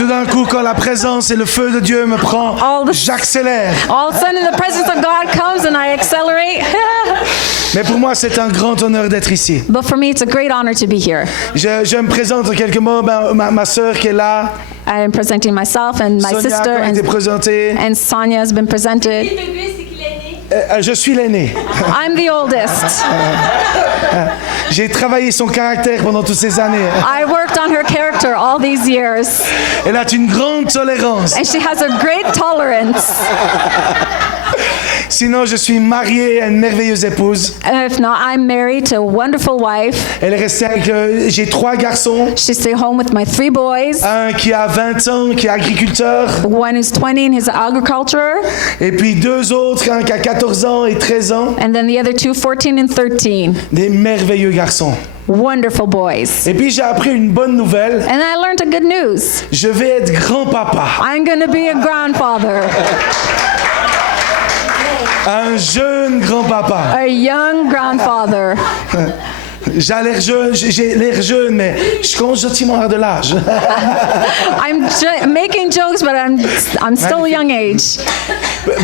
Tout d'un coup, quand la présence et le feu de Dieu me prend, j'accélère. All of a sudden, the presence of God comes and I accelerate. Mais pour moi, c'est un grand honneur d'être ici. But for me, it's a great honor to be here. Je me présente en quelques mots, ma sœur qui est là. I am presenting myself and my Sonia sister, a été présentée. and Sonia has been presented. Je suis l'aîné. I'm the oldest. J'ai travaillé son caractère pendant toutes ces années. I worked on her character all these years, Elle a une grande tolérance. and she has a great tolerance. Sinon, je suis marié à une merveilleuse épouse. If not, I'm married to a wonderful wife. Elle est restée avec... J'ai 3 garçons. She stayed home with my 3 boys. Un qui a 20 ans, qui est agriculteur. One who's 20 and he's agriculture. Et puis 2 autres, un qui a 14 ans et 13 ans. And then the other 2, 14 and 13. Des merveilleux garçons. Wonderful boys. Et puis j'ai appris une bonne nouvelle. And I learned a good news. Je vais être grand-papa. I'm going to be a grandfather. Un jeune grand-papa. A young grandfather. J'ai l'air jeune, mais je commence gentiment à avoir de l'âge. I'm making jokes, but I'm still young age.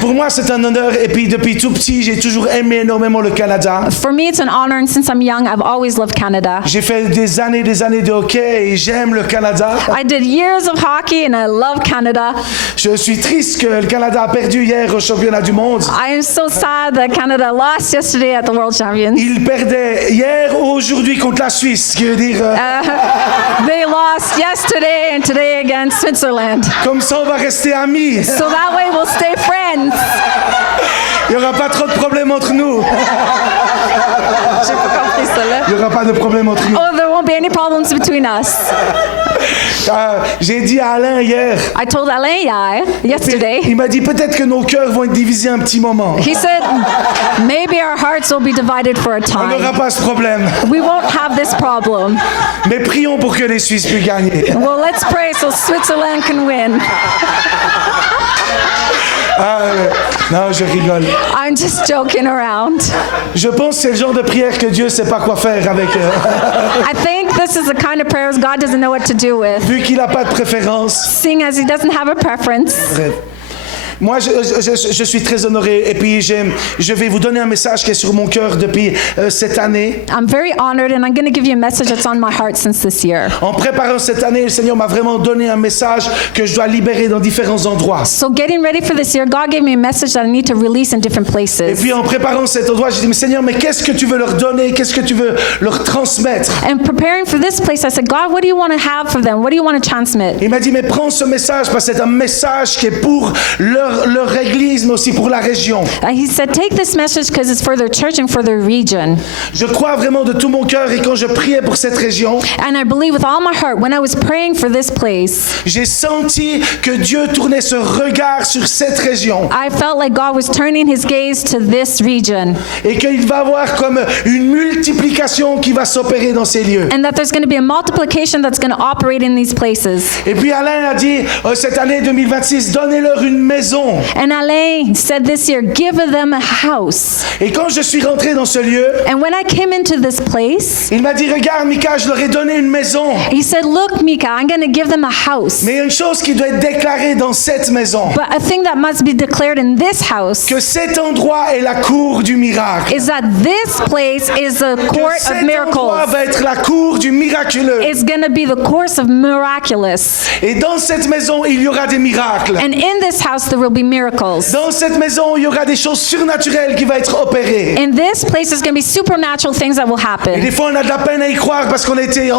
Pour moi, c'est un honneur. Et puis, depuis tout petit, j'ai toujours aimé énormément le Canada. For me, it's an honor, and since I'm young, I've always loved Canada. J'ai fait des années de hockey et j'aime le Canada. I did years of hockey, and I love Canada. Je suis triste que le Canada a perdu hier au championnat du monde. I am so sad that Canada lost yesterday at the World Champions. Il perdait hier, aujourd'hui contre la Suisse, ce qui veut dire... They lost yesterday and today against Switzerland. Comme ça, on va rester amis. So that way we'll stay friends. Il n'y aura pas trop de problèmes entre nous. J'ai pas compris ça là. Il n'y aura pas de problème entre nous. Oh, there won't be any problems between us. J'ai dit à Alain hier. I told Alain yesterday. Il m'a dit peut-être que nos cœurs vont être divisés un petit moment. He said, maybe our hearts will be divided for a On n'aura time. pas ce problème. We won't have this problem. Mais prions pour que les Suisses puissent gagner. Well, let's pray so Switzerland can win. Non, je rigole. I'm just joking around. Je pense que c'est le genre de prière que Dieu ne sait pas quoi faire avec. I think this is the kind of prayers God doesn't know what to do with, Vu qu'il n'a pas de préférence. seeing as He doesn't have a preference. Moi, je suis très honoré. Et puis, je vais vous donner un message qui est sur mon cœur depuis cette année. I'm very honored, and I'm going to give you a message that's on my heart since this year. En préparant cette année, le Seigneur m'a vraiment donné un message que je dois libérer dans différents endroits. So getting ready for this year, God gave me a message that I need to release in different Et places. puis, en préparant cet endroit, j'ai dit, mais Seigneur, mais qu'est-ce que tu veux leur donner? Qu'est-ce que tu veux leur transmettre? And preparing for this place, I said, God, what do you want to have for them? What do you want to transmit? Il m'a dit, mais prends ce message parce que c'est un message qui est pour leur église, mais aussi pour la région. He said, take this message because it's for their church and for their region. Je crois vraiment de tout mon cœur et quand je priais pour cette région, And I believe with all my heart, when I was praying for this place, j'ai senti que Dieu tournait ce regard sur cette région I felt like God was turning His gaze to this region, et qu'il va y avoir comme une multiplication qui va s'opérer dans ces lieux. and that there's going to be a multiplication that's going to operate in these places. Et puis Alain a dit, cette année 2026, donnez-leur une maison. And Alain said this year, give them a house. Et quand je suis rentré dans ce lieu, And when I came into this place, il m'a dit, regarde Mika, je leur ai donné une maison. he said, look, Mika, I'm going to give them a house. Mais il y a une chose qui doit être déclarée dans cette maison. But a thing that must be declared in this house Que cet endroit est la cour du miracle. is that this place is the Que court of cet endroit miracles. va être la cour du miraculeux. It's going to be the course of miraculous. Et dans cette maison, il y aura des miracles. And in this house, there will be miracles. Dans cette maison, il y aura des choses surnaturelles qui vont être opérées. In this place, there's going to be supernatural things that will Et happen. des fois, on a de la peine à y croire parce qu'on a été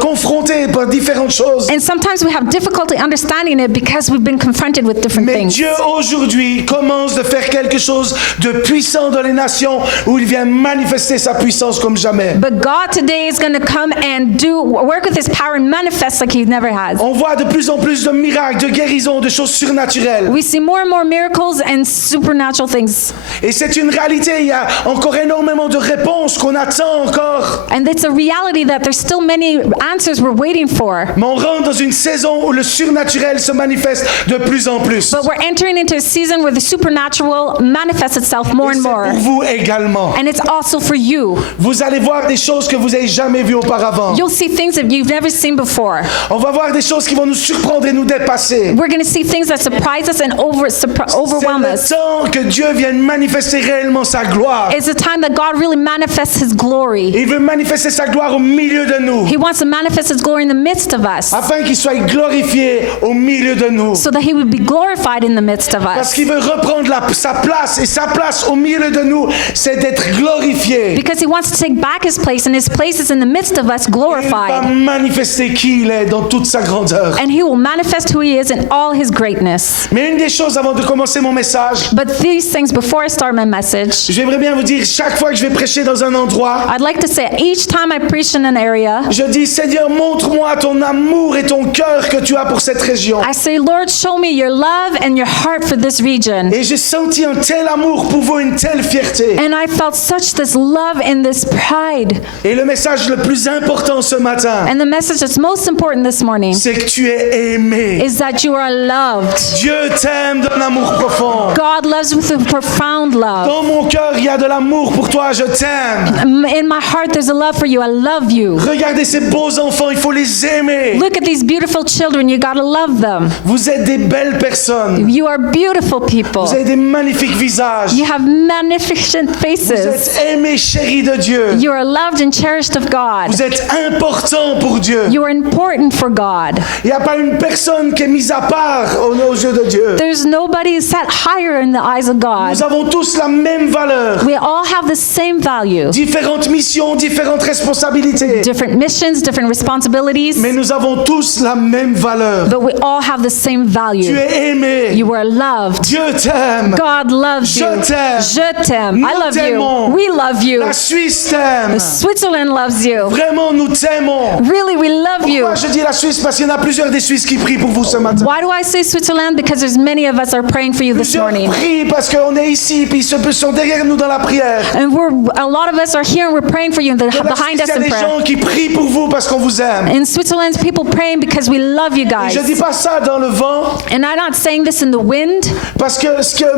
confrontés par différentes choses. And sometimes we have difficulty understanding it because we've been confronted with different Mais things. Dieu, aujourd'hui, commence de faire quelque chose de puissant dans les nations où il vient manifester sa puissance comme jamais. But God today is going to come and work with His power and manifest like He never has. On voit de plus en plus de miracles, de guérisons, de choses surnaturelles. We see more and more miracles and supernatural things. Et c'est une réalité, il y a encore énormément de réponses qu'on attend encore. And it's a reality that there's still many answers we're waiting for. Mais on rentre dans une saison où le surnaturel se manifeste de plus en plus. But we're entering into a season where the supernatural manifests itself more Et and c'est more. pour vous également. And it's also for you. Vous allez voir des choses que vous n'avez jamais vues auparavant. You'll see things that you've never seen before. On va voir des choses qui vont nous surprendre et nous dépasser. We're going to see things that surprise us and overwhelm C'est le us. temps que Dieu vienne manifester réellement sa gloire. It's a time that God really manifests His glory. Il veut manifester sa gloire au milieu de nous, He wants to manifest His glory in the midst of us afin qu'il soit glorifié au milieu de nous. so that He would be glorified in the midst of Parce us. qu'il veut reprendre sa place, et sa place au milieu de nous, c'est d'être glorifié. Because He wants to take back His place, and His place is in the midst of us Il va glorified. manifester qui il est dans toute sa grandeur. And He will manifest who He is in all His greatness. Mais une des choses avant de commencer mon message, But these things, before I start my message, j'aimerais bien vous dire, chaque fois que je vais prêcher dans un endroit, I'd like to say each time I preach in an area, je dis, Seigneur, montre-moi ton amour et ton cœur que tu as pour cette région. I say, Lord, show me your love and your heart for this region. Et j'ai senti un tel amour pour vous, une telle fierté. And I felt such this love and this pride. Et le message le plus important ce matin, And the message that's most important this morning c'est que tu es aimé. is that you are loved. Dieu t'aime d'un amour profond. God loves you with a profound love. Dans mon cœur, il y a de l'amour pour toi, je t'aime. In my heart, there's a love for you. I love you. Regardez ces beaux enfants, il faut les aimer. Look at these beautiful children. You gotta love them. Vous êtes des belles personnes. You are beautiful people. Vous avez des magnifiques visages. You have magnificent Vous faces. êtes aimés, chéris de Dieu. You are loved and cherished of God. Vous êtes importants pour Dieu. You are important for God. Il n'y a pas une personne qui est mise à part aux yeux de Dieu. There's nobody set higher in the eyes of God. Nous avons tous la même valeur. We all have the same value. Différentes missions, différentes responsabilités. Different missions, different responsibilities, Mais nous avons tous la même valeur. but we all have the same Tu value. es aimé. You are loved. Dieu t'aime. God loves Je you. t'aime. Je t'aime. I Nous love t'aimons. you. We love you. La Suisse t'aime. Switzerland loves you. Vraiment, nous t'aimons. Really, we love you. Pourquoi je dis la Suisse? Parce qu'il y en a plusieurs des Suisses qui prient pour vous ce matin. Why do I say Switzerland? Because there's many of us are praying for you this Plusieurs morning. prient parce qu'on est ici, puis ils sont derrière nous dans la prière. And a lot of us are here and we're praying for you. They're Dans la behind Suisse, us il y a in des prayer. gens qui prient pour vous parce qu'on vous aime. In Switzerland, people praying because we love you guys. Je dis pas ça dans le vent, And I'm not saying this in the wind, parce que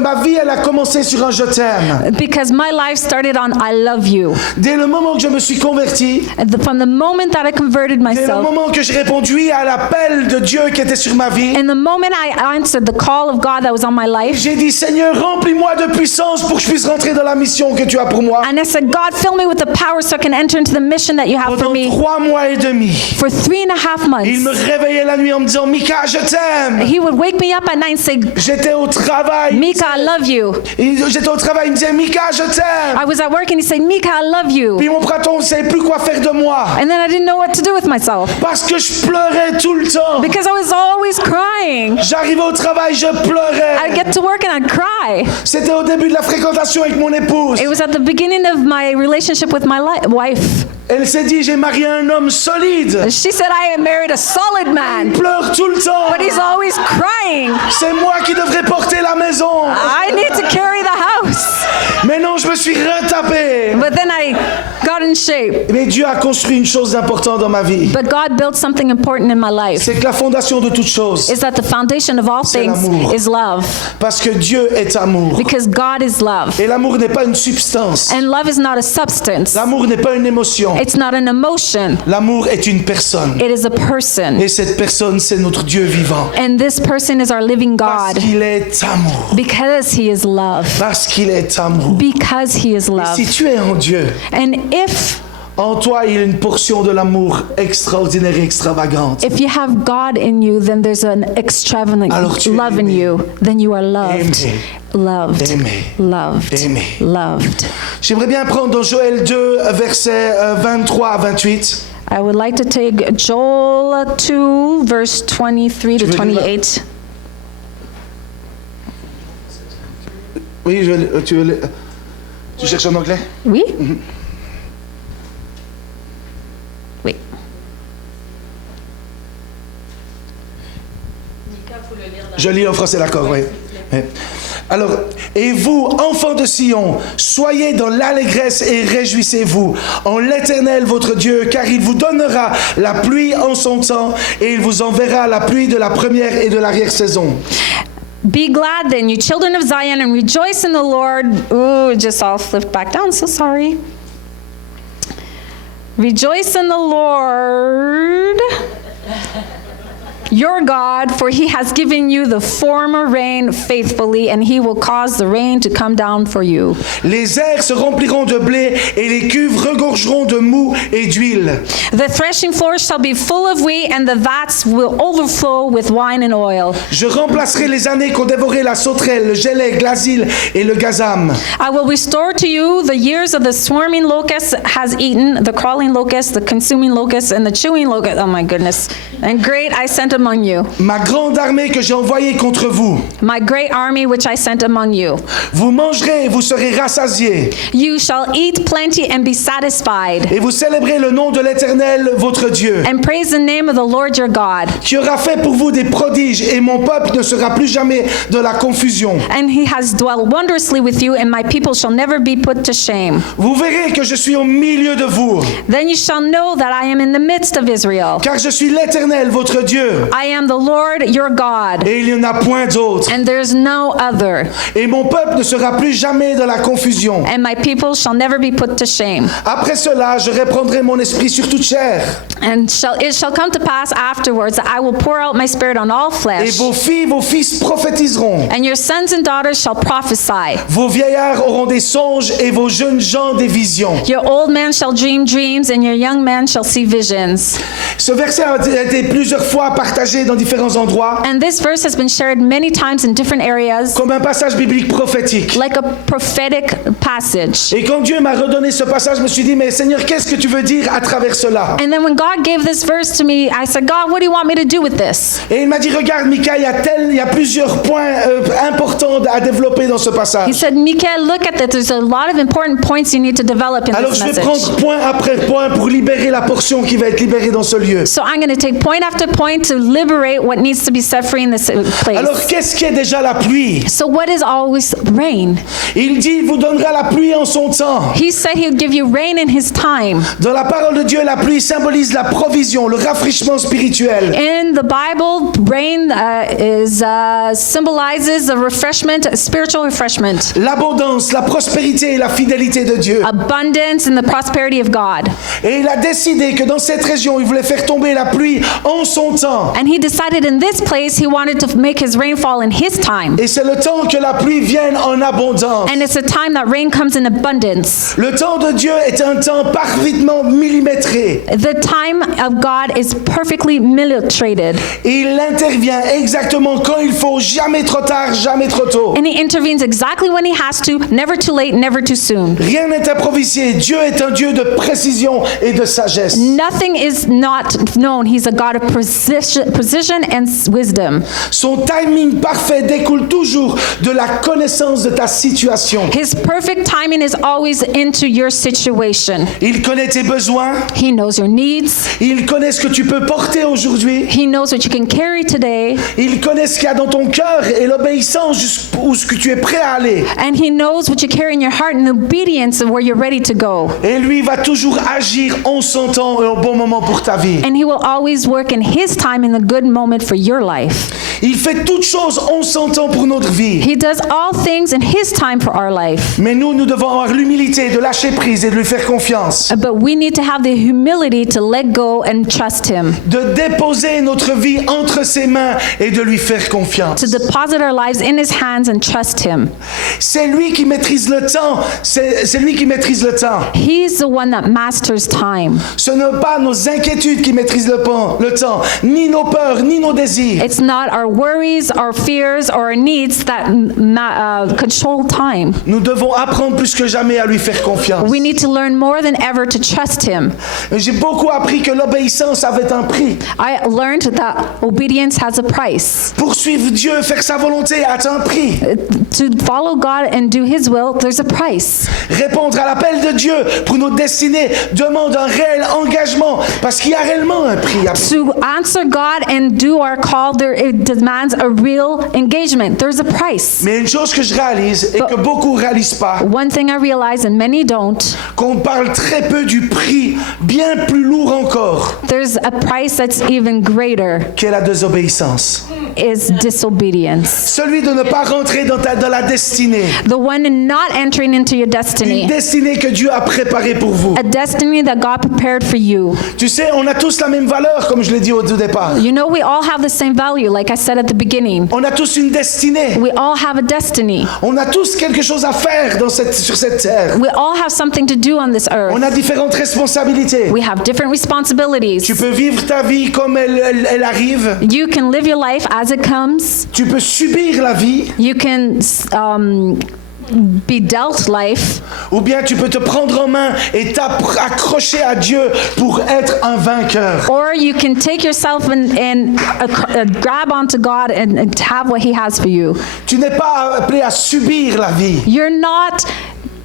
ma vie, elle a commencé sur un je t'aime. because my life started on I love you. Dès le moment que je me suis converti, From the moment that I converted dès le myself, moment que j'ai répondu à l'appel de Dieu qui était sur ma vie, and the moment I answered the call of God that was on my life, j'ai dit, Seigneur, remplis-moi de puissance pour que je puisse rentrer dans la mission que tu as pour moi. and I said, God, fill me with the power so I can enter into the mission that you have for Pendant me. 3 mois et demi, For 3.5 il me months, réveillait la nuit en me disant, Mika, je t'aime. he would wake me up at night and say, J'étais au travail. Mika, I love you. J'étais au travail, il me disait, Mika, je t'aime. I was at work and he said, Mika, I love you. Puis mon patron ne savait plus quoi faire de moi. And then I didn't know what to do with myself Parce que je pleurais tout le temps. because I was always crying. J'arrivais au travail, je I'd pleurais. get to work and I'd cry. C'était au début de la fréquentation avec mon épouse. It was at the beginning of my relationship with my wife. Elle s'est dit, j'ai marié un homme solide. She said, I married a solid Il man, pleure tout le temps. but he's always crying. C'est moi qui devrais porter la maison. I need to carry the house. Mais non, je me suis retapé. But then I got in shape. Mais Dieu a construit une chose d'importante dans ma vie. But God built something important in my life. C'est que la fondation de toute chose, Is that the foundation of all things l'amour. is love. parce que Dieu est amour. Because God is love. Et l'amour n'est pas une substance. And love is not a substance. L'amour n'est pas une émotion. It's not an emotion. L'amour est une personne. It is a person. Et cette personne, c'est notre Dieu vivant. And this person is our living Parce God. qu'il est amour. Because he is love. Parce qu'il est amour. Because he is love. Si tu es en Dieu, And if en toi, il y a une portion de l'amour extraordinaire et extravagante. you have God in you, then there's an extravagant Alors tu es love in aimé. you. Then you are loved. Aimé. Loved. Aimé. Loved. Aimé. Loved. J'aimerais bien prendre dans Joël 2, versets 23 à 28. I would like to take Joel 2, verse 23 to veux lire 28. Oui, tu cherches en anglais? Oui? Oui. Je lis en français, d'accord, oui. Oui. Alors, et vous, enfants de Sion, soyez dans l'allégresse et réjouissez-vous en l'Éternel votre Dieu, car il vous donnera la pluie en son temps et il vous enverra la pluie de la première et de l'arrière-saison. Be glad then, you children of Zion, and rejoice in the Lord. Ooh, it just all flipped back down, so sorry. Rejoice in the Lord, your God, for he has given you the former rain faithfully, and he will cause the rain to come down for you. Les airs se rempliront de blé et les cuves regorgeront de mou et d'huile. The threshing floors shall be full of wheat, and the vats will overflow with wine and oil. Je remplacerai les années qu'ont dévoré la sauterelle, le gélec, l'asile et le gazam. I will restore to you the years of the swarming locust has eaten, the crawling locust, the consuming locust, and the chewing locust. Oh my goodness. And great I sent among you. Ma grande armée que j'ai envoyée contre vous. My great army which I sent among you. Vous mangerez et vous serez rassasiés. You shall eat plenty and be satisfied. Et vous célébrez le nom de l'Éternel, votre Dieu, And praise the name of the Lord your God. qui aura fait pour vous des prodiges, et mon peuple ne sera plus jamais de la confusion. And he has dwelt wondrously with you, and my people shall never be put to shame. Vous verrez que je suis au milieu de vous, Then you shall know that I am in the midst of Israel. car je suis l'Éternel, votre Dieu, I am the Lord your God, et il n'y en a point d'autre. and there is no other. Et mon peuple ne sera plus jamais de la confusion. And my people shall never be put to shame. Après cela, je répandrai mon esprit sur toute chair, And it shall come to pass afterwards that I will pour out my spirit on all et flesh, vos filles, vos fils prophétiseront. and your sons and daughters shall prophesy. Vos vieillards auront des songes, et vos jeunes gens des visions. Your old men shall dream dreams, and your young men shall see visions. Ce verset a été plusieurs fois partagé dans différents endroits And this verse has been shared many times in different areas, comme un passage biblique prophétique. like a prophetic passage. Et quand Dieu m'a redonné ce passage, je me suis dit, mais Seigneur, qu'est-ce que tu veux dire à travers cela? And then when God gave this verse to me, I said, God, what do you want me to do with this? Et il m'a dit, regarde, Mika, il y a plusieurs points importants à développer dans ce He passage. said, Mikael, look at that. There's a lot of important points you need to develop in Alors this je vais message. prendre point après point pour libérer la portion qui va être libérée dans ce lieu. So I'm going to take point after point to liberate what needs to be set free in this place. Alors qu'est-ce qu'est déjà la pluie? So what is always rain? Il dit, il vous donnera la pluie en son temps. He said he would give you rain in his time. Dans la parole de Dieu, la pluie symbolise la provision, le rafraîchissement spirituel. In the Bible, rain symbolizes the refreshment, spiritual refreshment, L'abondance, la prospérité et la fidélité de Dieu. abundance, and the prosperity of God. Et il a décidé que dans cette région, il voulait faire tomber la pluie en son temps. And he decided in this place he wanted to make his rainfall in his time. Et c'est le temps que la pluie vienne en abondance. And it's a time that rain comes in abundance. Le temps de Dieu est un temps parfaitement millimétré. The time of God is perfectly millimetrated. Et il intervient exactement quand il faut, jamais trop tard, jamais trop tôt. And he intervenes exactly when he has to, never too late, never too soon. Rien n'est improvisé. Dieu est un Dieu de précision et de sagesse. Nothing is not known. He's a God of precision and wisdom. Son timing parfait découle toujours de la connaissance de ta situation. His perfect timing is always into your situation. Il connaît tes besoins. He knows your needs. Il connaît ce que tu peux porter aujourd'hui. He knows what you can carry today. Il connaît ce qu'il y a dans ton cœur et l'obéissance jusqu'où ce que tu es prêt à aller. And he knows what you carry in your heart and the obedience of where you're ready to go. Et lui va toujours agir en son temps et au bon moment pour ta vie. And he will always work in his time in the good moment for your life. Il fait toutes choses en son temps pour notre vie. He does all things in his time for our life. Mais nous devons avoir l'humilité de lâcher prise et de lui faire confiance. But we need to have the humility to let go and trust him. De déposer notre vie entre ses mains et de lui faire confiance. To deposit our lives in his hands and trust him. C'est lui qui maîtrise le temps. C'est lui qui maîtrise le temps. He's the one that masters time. Ce ne sont pas nos inquiétudes qui maîtrisent le temps, ni nos peurs, ni nos désirs. It's not our worries, our fears, or our needs that control time. Nous devons apprendre plus que jamais à lui faire confiance. We need to learn more than ever to trust him. J'ai beaucoup appris que l'obéissance avait un prix. I learned that obedience has a price. Poursuivre Dieu, faire sa volonté a un prix. To follow God and do his will, there's a price. Répondre à l'appel de Dieu pour nos destinées demande un réel engagement parce qu'il y a réellement un prix. To answer God and do our call, it demands a real engagement. There's a price. Mais une chose que je réalise et que beaucoup ne réalisent pas, One thing I realize, and many don't, qu'on parle très peu du prix bien plus lourd encore, there's a price that's even greater, qu'est la désobéissance. is disobedience. Celui de ne pas rentrer dans la destinée. The one in not entering into your Une destiny. destinée que Dieu a préparée pour vous. A destiny that God prepared for you. Tu sais, on a tous la même valeur, comme je l'ai dit au départ. You know, we all have the same value, like I said at the beginning. On a tous une destinée. We all have a destiny. On a tous quelque chose à faire sur cette terre. We all have something to do on this earth. On a différentes responsabilités. We have different responsibilities. Tu peux vivre ta vie comme elle arrive. You can live your life as it comes. Tu peux subir la vie. You can be dealt life, Ou bien tu peux te prendre en main et t'accrocher à Dieu pour être un vainqueur. or you can take yourself and grab onto God and have what He has for you. Tu n'es pas appelé à subir la vie. You're not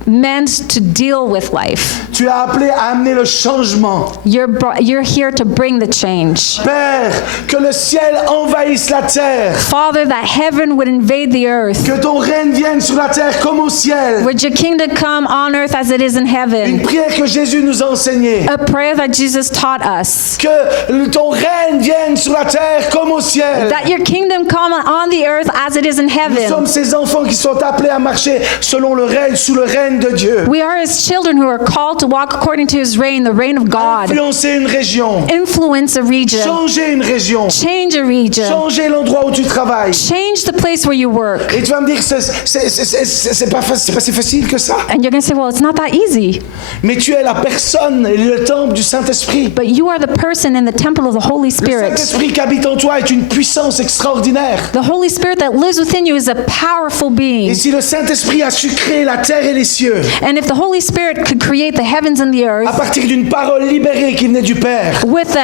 meant to deal with life. Tu es appelé à amener le changement. You're here to bring the change. Père, que le ciel envahisse la terre. Father, that heaven would invade the earth. Que ton règne vienne sur la terre comme au ciel. Would your kingdom come on earth as it is in Une heaven? prière que Jésus nous a enseignée. A prayer that Jesus taught us. Que ton règne vienne sur la terre comme au ciel. That your kingdom come on the earth as it is in Nous heaven. sommes ces enfants qui sont appelés à marcher selon le règne, sous le règne de Dieu. We are His children who are called to walk according to His reign, the reign of God. Influencer une région. Influence a region. Changer une région. Change a region. Changer l'endroit où tu travailles. Change the place where you work. Et tu vas me dire que c'est pas si facile que ça. And you're going to say, well, it's not that easy. Mais tu es la personne et le temple du Saint-Esprit. But you are the person in the temple of the Holy Le Spirit. Saint-Esprit qui habite en toi est une puissance extraordinaire. The Holy Spirit that lives within you is a powerful Et being. si le Saint-Esprit a su créer la terre et les cieux, And if the Holy Spirit could create the heavens and the à earth partir d'une parole libérée qui venait du Père, with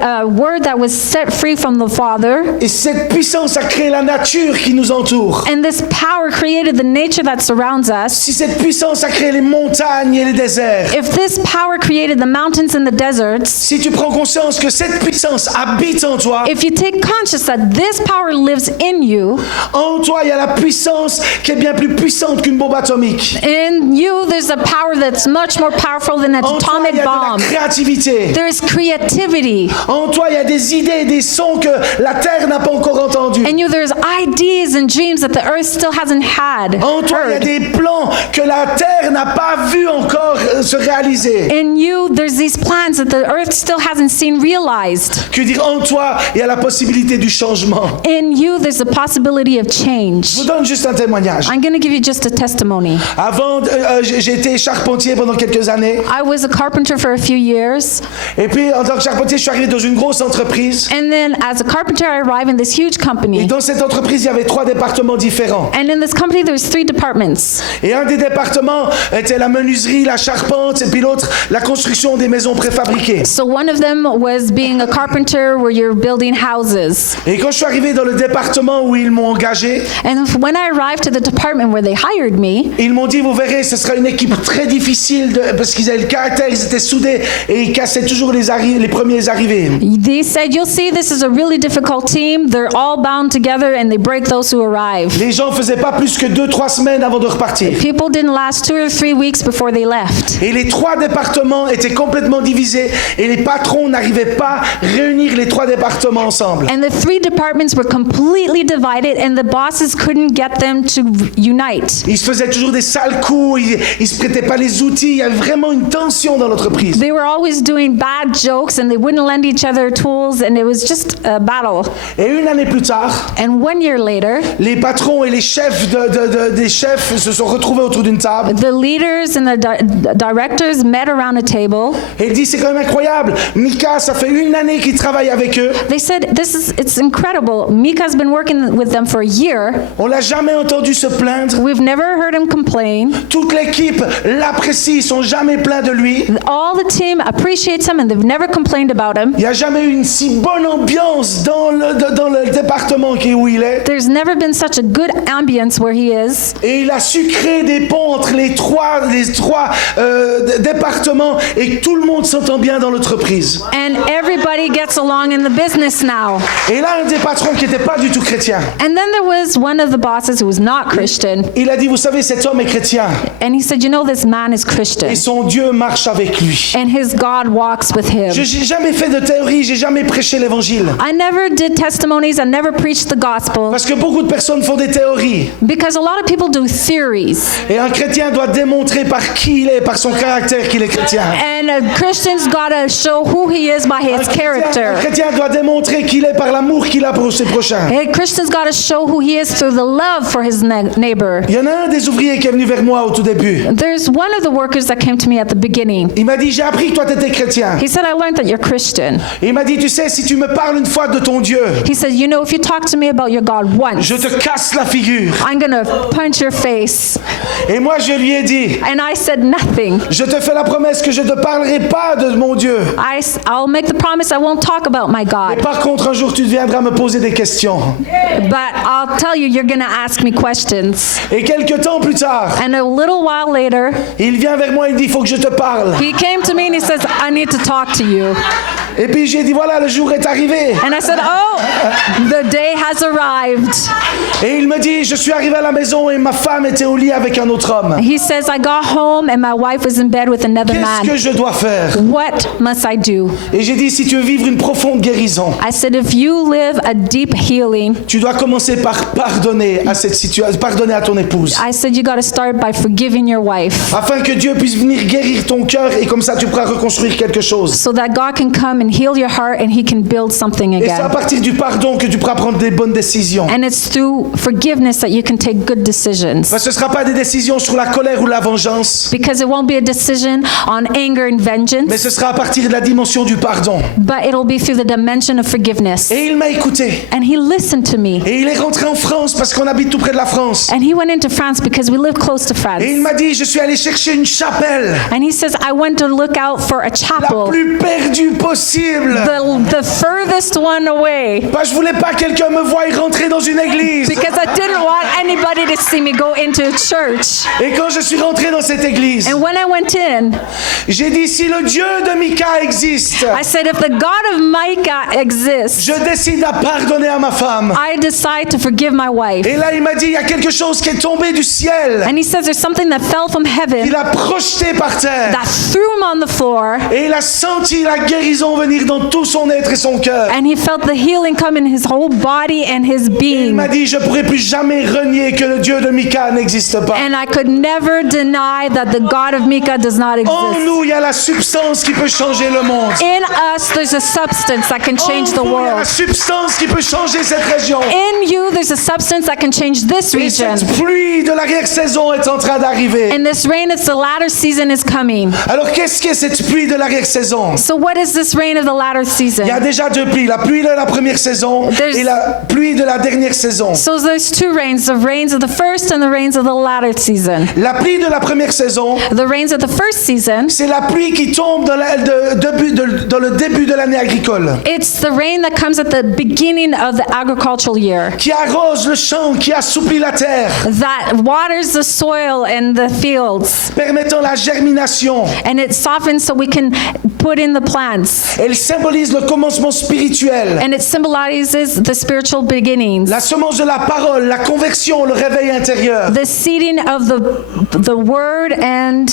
a word that was set free from the Father, et cette puissance a créé la nature qui nous entoure, and this power created the nature that surrounds us, si cette puissance a créé les montagnes et les déserts, if this power created the mountains and the deserts, si tu prends conscience que cette puissance habite en toi, if you take conscious that this power lives in you, en toi il y a la puissance qui est bien plus puissante qu'une bombe atomique. in you there's a power that's much more powerful than an En toi il atomic y a de bomb. la créativité. There's creativity. En toi il y a des idées, des sons que la terre n'a pas encore entendus. In you there's ideas and dreams that the earth still hasn't had. En toi il y a Heard. des plans que la terre n'a pas vu encore se réaliser. In you there's these plans that the earth still hasn't seen realized. Que dire, en toi il y a la possibilité du changement. In you there's a possibility of Je change. vous donne juste un témoignage. I'm going to give you just a testimony. Avant, j'ai été charpentier pendant quelques années. I was a carpenter for a few years, Et puis, en tant que charpentier, je suis arrivé dans une grosse entreprise. and then as a carpenter I arrived in this huge Et company. dans cette entreprise, il y avait 3 départements différents. And in this company there's 3 departments. Et un des départements était la menuiserie, la charpente, et puis l'autre, la construction des maisons préfabriquées. So one of them was being a carpenter where you're building houses. Et quand je suis arrivé dans le département où ils m'ont engagé, And when I arrived to the department where they hired me, ils m'ont dit, vous verrez, ce sera une équipe très difficile parce qu'ils avaient le caractère, ils étaient soudés et ils cassaient toujours les premiers arrivés. they said, you'll see this is a really difficult team. They're all bound together and they break those who arrive. Les gens faisaient pas plus que 2-3 semaines avant de repartir. People didn't last 2 or 3 weeks before they left. Et les 3 départements étaient complètement divisés et les patrons n'arrivaient pas à réunir les 3 départements ensemble. And the 3 departments were completely divided and the bosses couldn't get them to unite. Ils se faisaient toujours des sales coups, ils se prêtaient pas les outils, il y avait vraiment une tension dans l'entreprise. They were always doing bad jokes and they wouldn't lend each other tools and it was just a battle. Et une année plus tard, And 1 year later, les patrons et les chefs des chefs se sont retrouvés autour d'une table. the leaders and the directors met around a table. Et il dit, c'est quand même incroyable, Mika, ça fait 1 année qu'il travaille avec eux. They said, it's incredible. Mika's been working with them for a year. On l'a jamais entendu se plaindre. We've never heard him complain. Toute l'équipe l'apprécie, ils sont jamais plaints de lui. All the team appreciates him and they've never complained about him. Il n'y a jamais eu une si bonne ambiance dans dans le département où il est. There's never been such a good ambience where he is. Et il a su créer des ponts entre les trois départements et tout le monde s'entend bien dans l'entreprise. And everybody gets along in the business now. Et là, un des patrons qui n'était pas du tout chrétien, And then there was one of the bosses who was not Christian. il a dit, vous savez, cet homme est chrétien And he said, you know, this man is Christian. et son Dieu marche avec lui. And his God walks with him. Je n'ai jamais fait de théorie, j'ai jamais prêché l'évangile. I never did testimonies. I never preached the gospel. Parce que beaucoup de personnes font des théories. Because a lot of people do theories. Et un chrétien doit démontrer par qui il est, par son caractère qu'il est chrétien. And a Christian's got to show who he is by his Un character. chrétien doit démontrer qu'il est par l'amour qu'il a pour ses prochains. A Christian's got to show who he is through the love for his neighbor. Il y en a un des ouvriers qui est venu vers moi au tout début. There's one of the workers that came to me at the beginning. Il m'a dit, j'ai appris que toi tu étais chrétien. He said, I learned that you're Christian. Et il m'a dit, tu sais, si tu me parles une fois de ton Dieu, He said, you know, if you talk to me about your God once, je te casse la figure. I'm going to punch your face. Et moi je lui ai dit, And I said nothing. je te fais la promesse que je ne te parlerai pas de mon Dieu. I'll make the promise I won't talk about my Et God. par contre, un jour tu viendras me poser des questions. But I'll tell you, you're going to ask me questions. Et quelques temps plus tard, And a little while later, il vient vers moi et il dit, il faut que je te parle. he came to me and he says, I need to talk to you. Et puis j'ai dit, voilà, le jour est arrivé. And I said, oh, the day has arrived. Et il me dit, je suis arrivé à la maison et ma femme était au lit avec un autre homme. He says, I got home and my wife was in bed with another Qu'est-ce que man. je dois faire? What must I do? Et j'ai dit, si tu veux vivre une profonde guérison, I said, if you live a deep healing, tu dois commencer par pardonner à cette situation, pardonner à ton épouse. I said, you got to start by forgiving your wife Afin que Dieu puisse venir guérir ton cœur et comme ça tu pourras reconstruire quelque chose. so that God can come and heal your heart and he can build something Et c'est à again. partir du pardon que tu pourras prendre des bonnes décisions. And it's through forgiveness that you can take good decisions. Parce que ce ne sera pas des décisions sur la colère ou la vengeance, Because it won't be a decision on anger and mais vengeance, ce sera à partir de la dimension du pardon. but it'll be through the dimension of forgiveness. Et il m'a écouté. And he listened to me. Et il est rentré en France parce qu'on habite tout près de la France. And he went into France because we live close to France. Et il m'a dit, je suis allé chercher une chapelle And he says, I went to look out for a la chapel, plus perdue possible. the furthest one away. Bah, je voulais pas que quelqu'un me voie rentrer dans une église. Because I didn't want anybody to see me go into a church. Et quand je suis rentré dans cette église, And when I went in, j'ai dit, si le Dieu de Mika existe, I said, if the God of Micah exists, je décide à pardonner à ma femme. I decide to forgive my wife. Et là, il m'a dit, il y a quelque chose qui est tombé du ciel. And he says there's something that fell from heaven Il a projeté par terre. that threw him on the floor, Et il a senti la guérison venir dans tout son être et son cœur. and he felt the healing come in his whole body and his Il being. m'a dit, je ne pourrai plus jamais renier que le Dieu de Mika n'existe pas. And I could never deny that the God of Micah does not En exist. nous, il y a la substance qui peut changer le monde. In us, there's a substance that can change En the vous, il y a la world. substance qui peut changer cette région. In you, there's a substance that can change this Et region. cette pluie de l'arrière-saison est en train d'arriver. In this rain, it's the latter season is coming. Alors, qu'est-ce que cette pluie de l'arrière-saison? So what is this rain of the latter season? Il y a déjà deux pluies, la pluie de la première saison There's- et la pluie de la dernière saison. So there's two rains, the rains of the first and the rains of the latter season. La pluie de la première saison, The rains of the first season, c'est la pluie qui tombe dans, dans le début de l'année agricole, it's the rain that comes at the beginning of the agricultural year, qui arrose le champ, qui assouplit la terre, that waters the soil and the fields, permettant la germination. and it softens so we can put in the plants. Elle symbolise le commencement spirituel, And it symbolizes the spiritual beginnings, la semence de la parole, la conversion, le réveil intérieur. the seeding of the word and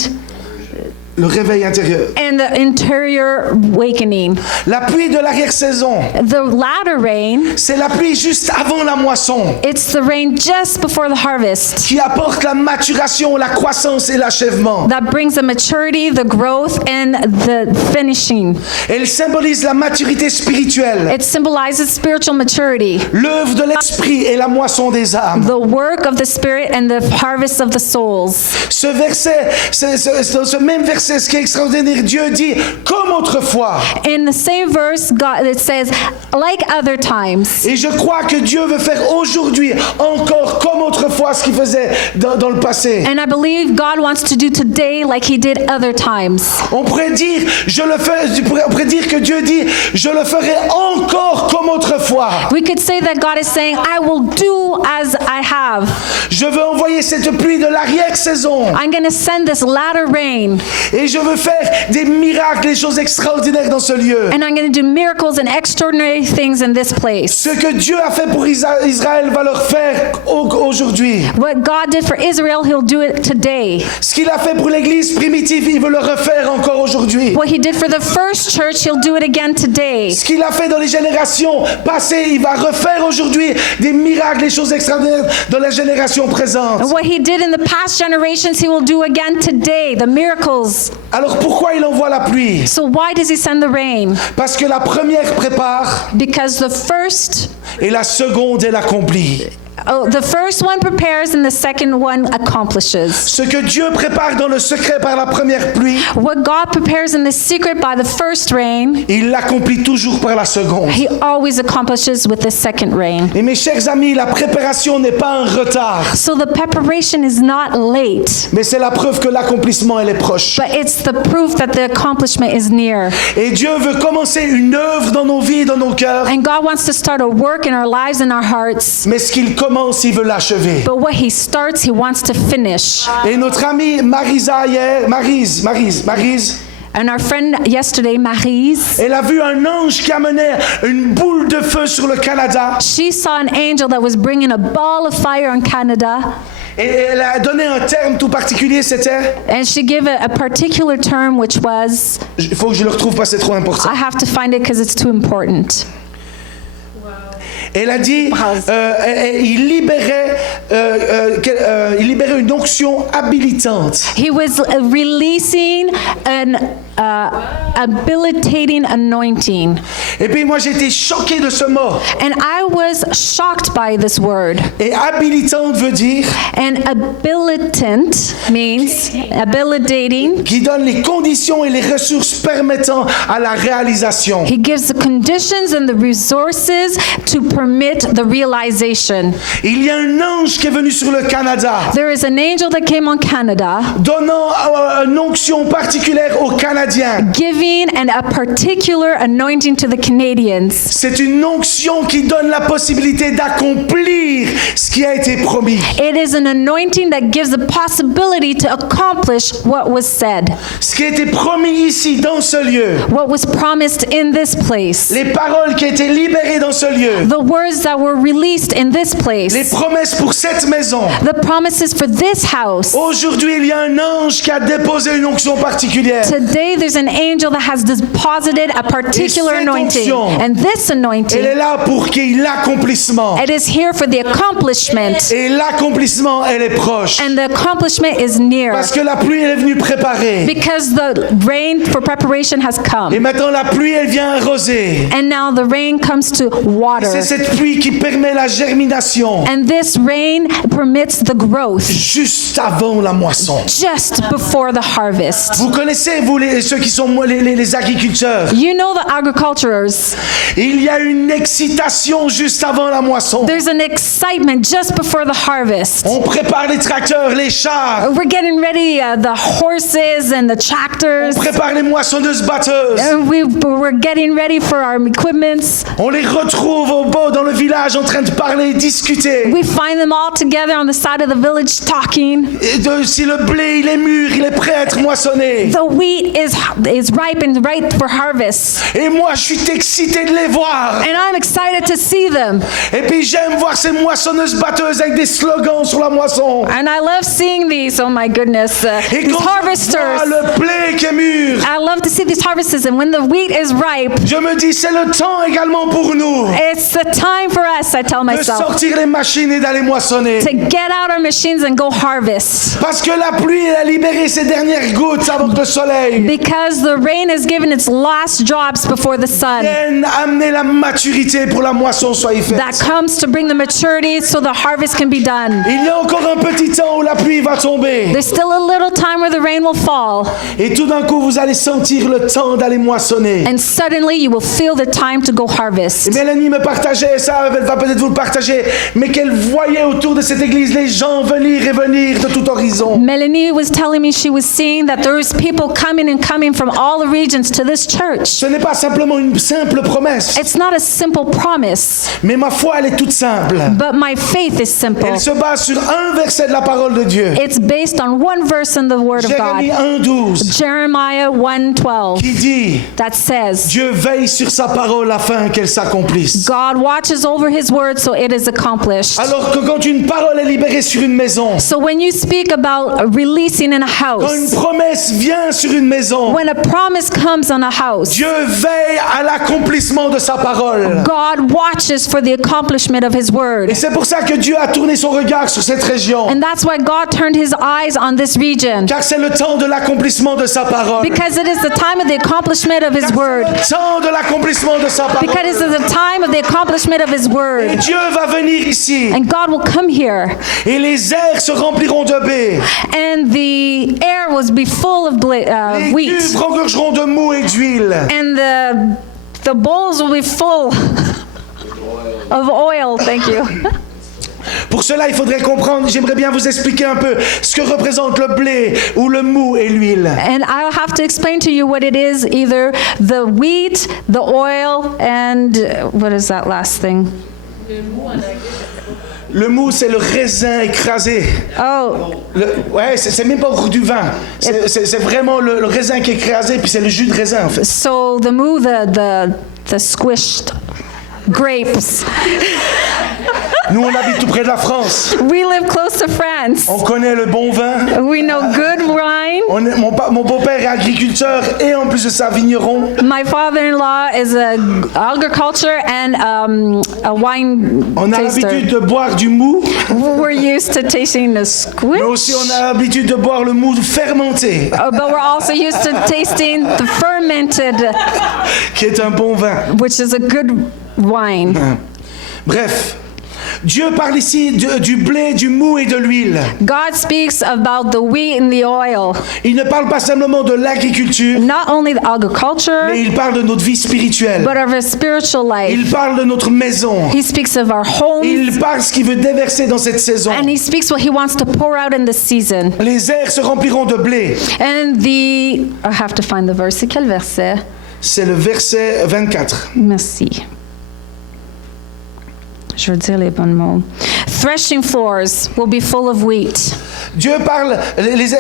Le réveil intérieur. the interior awakening. La pluie de l'arrière-saison, The latter rain, c'est la pluie juste avant la moisson, it's the rain just before the harvest qui apporte la maturation, la croissance et l'achèvement. that brings the maturity, the growth, and the finishing. Elle symbolise la maturité spirituelle, It symbolizes spiritual maturity, l'œuvre de l'esprit et la moisson des âmes. the work of the Spirit and the harvest of the souls. Ce verset, ce même verset verset, ce qui est extraordinaire, Dieu dit comme autrefois. In the same verse, God, it says, like other times. Et je crois que Dieu veut faire aujourd'hui encore comme autrefois ce qu'il faisait dans le passé. And I believe God wants to do today like he did other times. On pourrait dire, on pourrait dire que Dieu dit, je le ferai encore comme autrefois. We could say that God is saying, I will do as I have. Je veux envoyer cette pluie de l'arrière-saison. I'm going to send this latter rain. Et je veux faire des miracles, des choses extraordinaires dans ce lieu. And I'm going to do miracles and extraordinary things in this place. Ce que Dieu a fait pour Israël va leur faire aujourd'hui. What God did for Israel, he'll do it today. Ce qu'il a fait pour l'église primitive, il veut le refaire encore aujourd'hui. What he did for the first church, he'll do it again today. Ce qu'il a fait dans les générations passées, il va refaire aujourd'hui des miracles, des choses extraordinaires dans la génération présente. And what he did in the past generations, he will do again today, the miracles. Alors pourquoi il envoie la pluie? So why does he send the rain? Parce que la première prépare Because the first et la seconde elle accomplit. the first one prepares and the second one accomplishes. Ce que Dieu prépare dans le secret par la première pluie, What God prepares in the secret by the first rain, il l'accomplit toujours par la seconde. he always accomplishes with the second rain. Et mes chers amis, la préparation n'est pas un retard, So the preparation is not late, mais c'est la preuve que l'accomplissement elle est proche. but it's the proof that the accomplishment is near. Et Dieu veut commencer une œuvre dans nos vies, dans nos cœurs, And God wants to start a work in our lives and our hearts. mais ce qu'il commence, il veut l'achever. But what he starts, he wants to finish. Et notre amie Marisa hier, Maryse, And our friend yesterday, Maryse, elle a vu un ange qui amenait une boule de feu sur le Canada. she saw an angel that was bringing a ball of fire on Canada. Et elle a donné un terme tout particulier, c'était... And she gave a particular term, which was, Il faut que je le retrouve parce que c'est trop important. I have to find it because it's too important. Elle a dit, il libérait une onction habilitante. He was releasing an habilitating anointing. Et puis moi j'ai été choqué de ce mot. And I was shocked by this word. Et habilitante veut dire And habilitant means habilitating. qui donne les conditions et les ressources permettant à la réalisation. He gives the conditions and the resources to permit the realization. Il y a un ange qui est venu sur le Canada, There is an angel that came on Canada, donnant une onction particulière aux Canadiens. giving a particular anointing to the Canadians. C'est une onction qui donne la possibilité d'accomplir ce qui a été promis. It is an anointing that gives the possibility to accomplish what was said, Ce qui a été promis ici dans ce lieu. what was promised in this place, Les paroles qui ont été libérées dans ce lieu. the words that were released in this Les place, promesses pour cette maison. the promises for this house. Aujourd'hui, il y a un ange qui a déposé une onction particulière. Today there's an angel that has deposited a particular cette anointing, onction, and this Elle est anointing, là pour qu'il y ait l'accomplissement. it is here for the accomplishment, Et l'accomplissement, elle est proche. and the accomplishment is near, Parce que la pluie, elle est venue préparer. because the rain for preparation has Et come, maintenant, la pluie, elle vient arroser. and now the rain comes to water, C'est cette pluie qui permet la germination and this rain permits the growth juste avant la moisson. just before the harvest. Vous connaissez, vous, ceux qui sont les agriculteurs. You know the agriculturers. Il y a une excitation juste avant la moisson. There's an excitement just before the harvest. On prépare les tracteurs, les chars. We're getting ready, the horses and the On tractors. prépare les moissonneuses batteuses. And we're getting ready for our equipments. On les retrouve au bord dans le village en train de parler, discuter. We find them all together on the side of the village talking. Et si le blé il est mûr, il est prêt à être moissonné. The wheat is ripe and ripe for harvest. Et moi, je suis excité de les voir. And I'm excited to see them. Et puis j'aime voir ces moissonneuses batteuses avec des slogans sur la moisson. And I love seeing these, oh my goodness, Et these quand je harvesters. vois le blé qui est mûr, I love to see these harvests, and when the wheat is ripe, je me dis c'est le temps également pour nous it's the time for us, I tell de myself, sortir les machines et d'aller moissonner. to get out our machines and go harvest. Parce que la pluie elle a libéré ses dernières gouttes avant que le soleil Because the rain has given its last drops before the sun. vienne amener la maturité pour la moisson soit faite. That comes to bring the maturity maturity so the harvest can be done. Il y a encore un petit temps où la pluie va tomber. There's still a little time where the rain will fall, Et tout d'un coup, vous allez sentir le temps d'aller moissonner. and suddenly you will feel the time to go harvest. Mélanie me partageait ça, elle va peut-être vous le partager, mais qu'elle voyait autour de cette église les gens venir et venir de tout horizon. Melanie was telling me she was seeing that there's people coming and coming from all the regions to this church. Ce n'est pas simplement une simple promesse, It's not a simple promise, mais ma foi, elle est toute simple. but my faith is simple. Elle se base sur un verset de la parole de Dieu. It's based on one verse in the Word of Jérémie God, 1:12, Jeremiah 1:12, qui dit that says, Dieu veille sur sa parole afin qu'elle s'accomplisse. God watches over his word so it is accomplished. Alors que quand une parole est libérée sur une maison, So when you speak about releasing in a quand une house, promesse vient sur une maison, when a promise comes on a house, Dieu veille à l'accomplissement de sa parole. God watches for the accomplishment of his word. Et c'est pour ça que Dieu a tourné son regard sur cette région. And that's why God turned his eyes on this region, Car c'est le temps de l'accomplissement de sa parole. because it is the time of the accomplissement of his word. Le temps de l'accomplissement de sa parole. Because it is the time of the accomplishment of his Et word. Dieu va venir ici. And God will come here, Et les airs se rempliront de baies. and the air will be full of Les wheat, cuves regorgeront de mou et d'huile. and the bowls will be full of oil. Thank you. Pour cela, il faudrait comprendre, j'aimerais bien vous expliquer un peu ce que représente le blé ou le mou et l'huile. And I'll have to explain to you what it is, either the wheat, the oil, and what is that last thing? Le mou, c'est le raisin écrasé. Oh, Ouais, c'est même pas du vin. C'est vraiment le raisin qui est écrasé, puis c'est le jus de raisin, en fait. so the moo, the squished grapes. Nous, on habite tout près de la France. We live close to France. On connaît le bon vin. We know good wine. Mon beau-père est agriculteur et en plus de ça, vigneron. My father-in-law is a agriculture and a wine On a taster. l'habitude de boire du mou, We're used to tasting the mais squish, aussi on a l'habitude de boire le mou fermenté, but we're also used to tasting the fermented, qui est un bon vin. which is a good wine. Bref, Dieu parle ici du blé, du mou et de l'huile. God speaks about the wheat and the oil, Il ne parle pas simplement de l'agriculture, not only the agriculture, mais il parle de notre vie spirituelle. but of our spiritual life. Il parle de notre maison. He speaks of our homes, Il parle ce qu'il veut déverser dans cette saison. and he speaks what he wants to pour out in this season. Les airs se rempliront de blé. And I have to find the verse. C'est quel verset? C'est le verset 24. Merci. Je veux dire les bons mots. Threshing floors will be full of wheat. Dieu parle,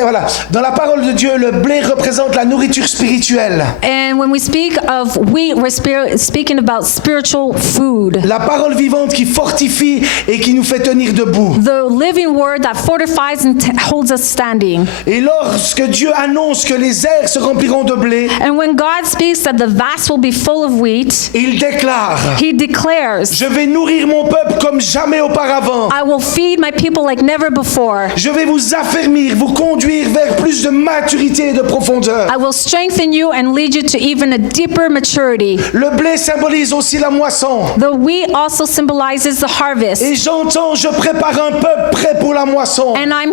voilà. Dans la parole de Dieu, le blé représente la nourriture spirituelle. And when we speak of wheat, we're speaking about spiritual food. La parole vivante qui fortifie et qui nous fait tenir debout. The living word that fortifies and holds us standing. Et lorsque Dieu annonce que les airs se rempliront de blé, And when God speaks that the vats will be full of wheat, il déclare, he declares, je vais nourrir mon peuple comme jamais auparavant. I will feed my people like never before. Je vais vous affermir, vous conduire vers plus de maturité et de profondeur. I will strengthen you and lead you to even a deeper maturity. Le blé symbolise aussi la moisson. The wheat also symbolizes the harvest. Et j'entends, je prépare un peuple prêt pour la moisson. And I'm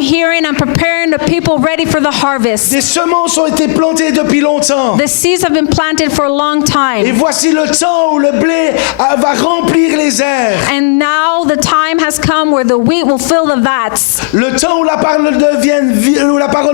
preparing the people ready for the harvest. Des semences ont été plantées depuis longtemps. The seeds have been planted for a long Et time. voici le temps où le blé va remplir les airs. And now the time has come where the wheat will fill the vats. Le temps où la parole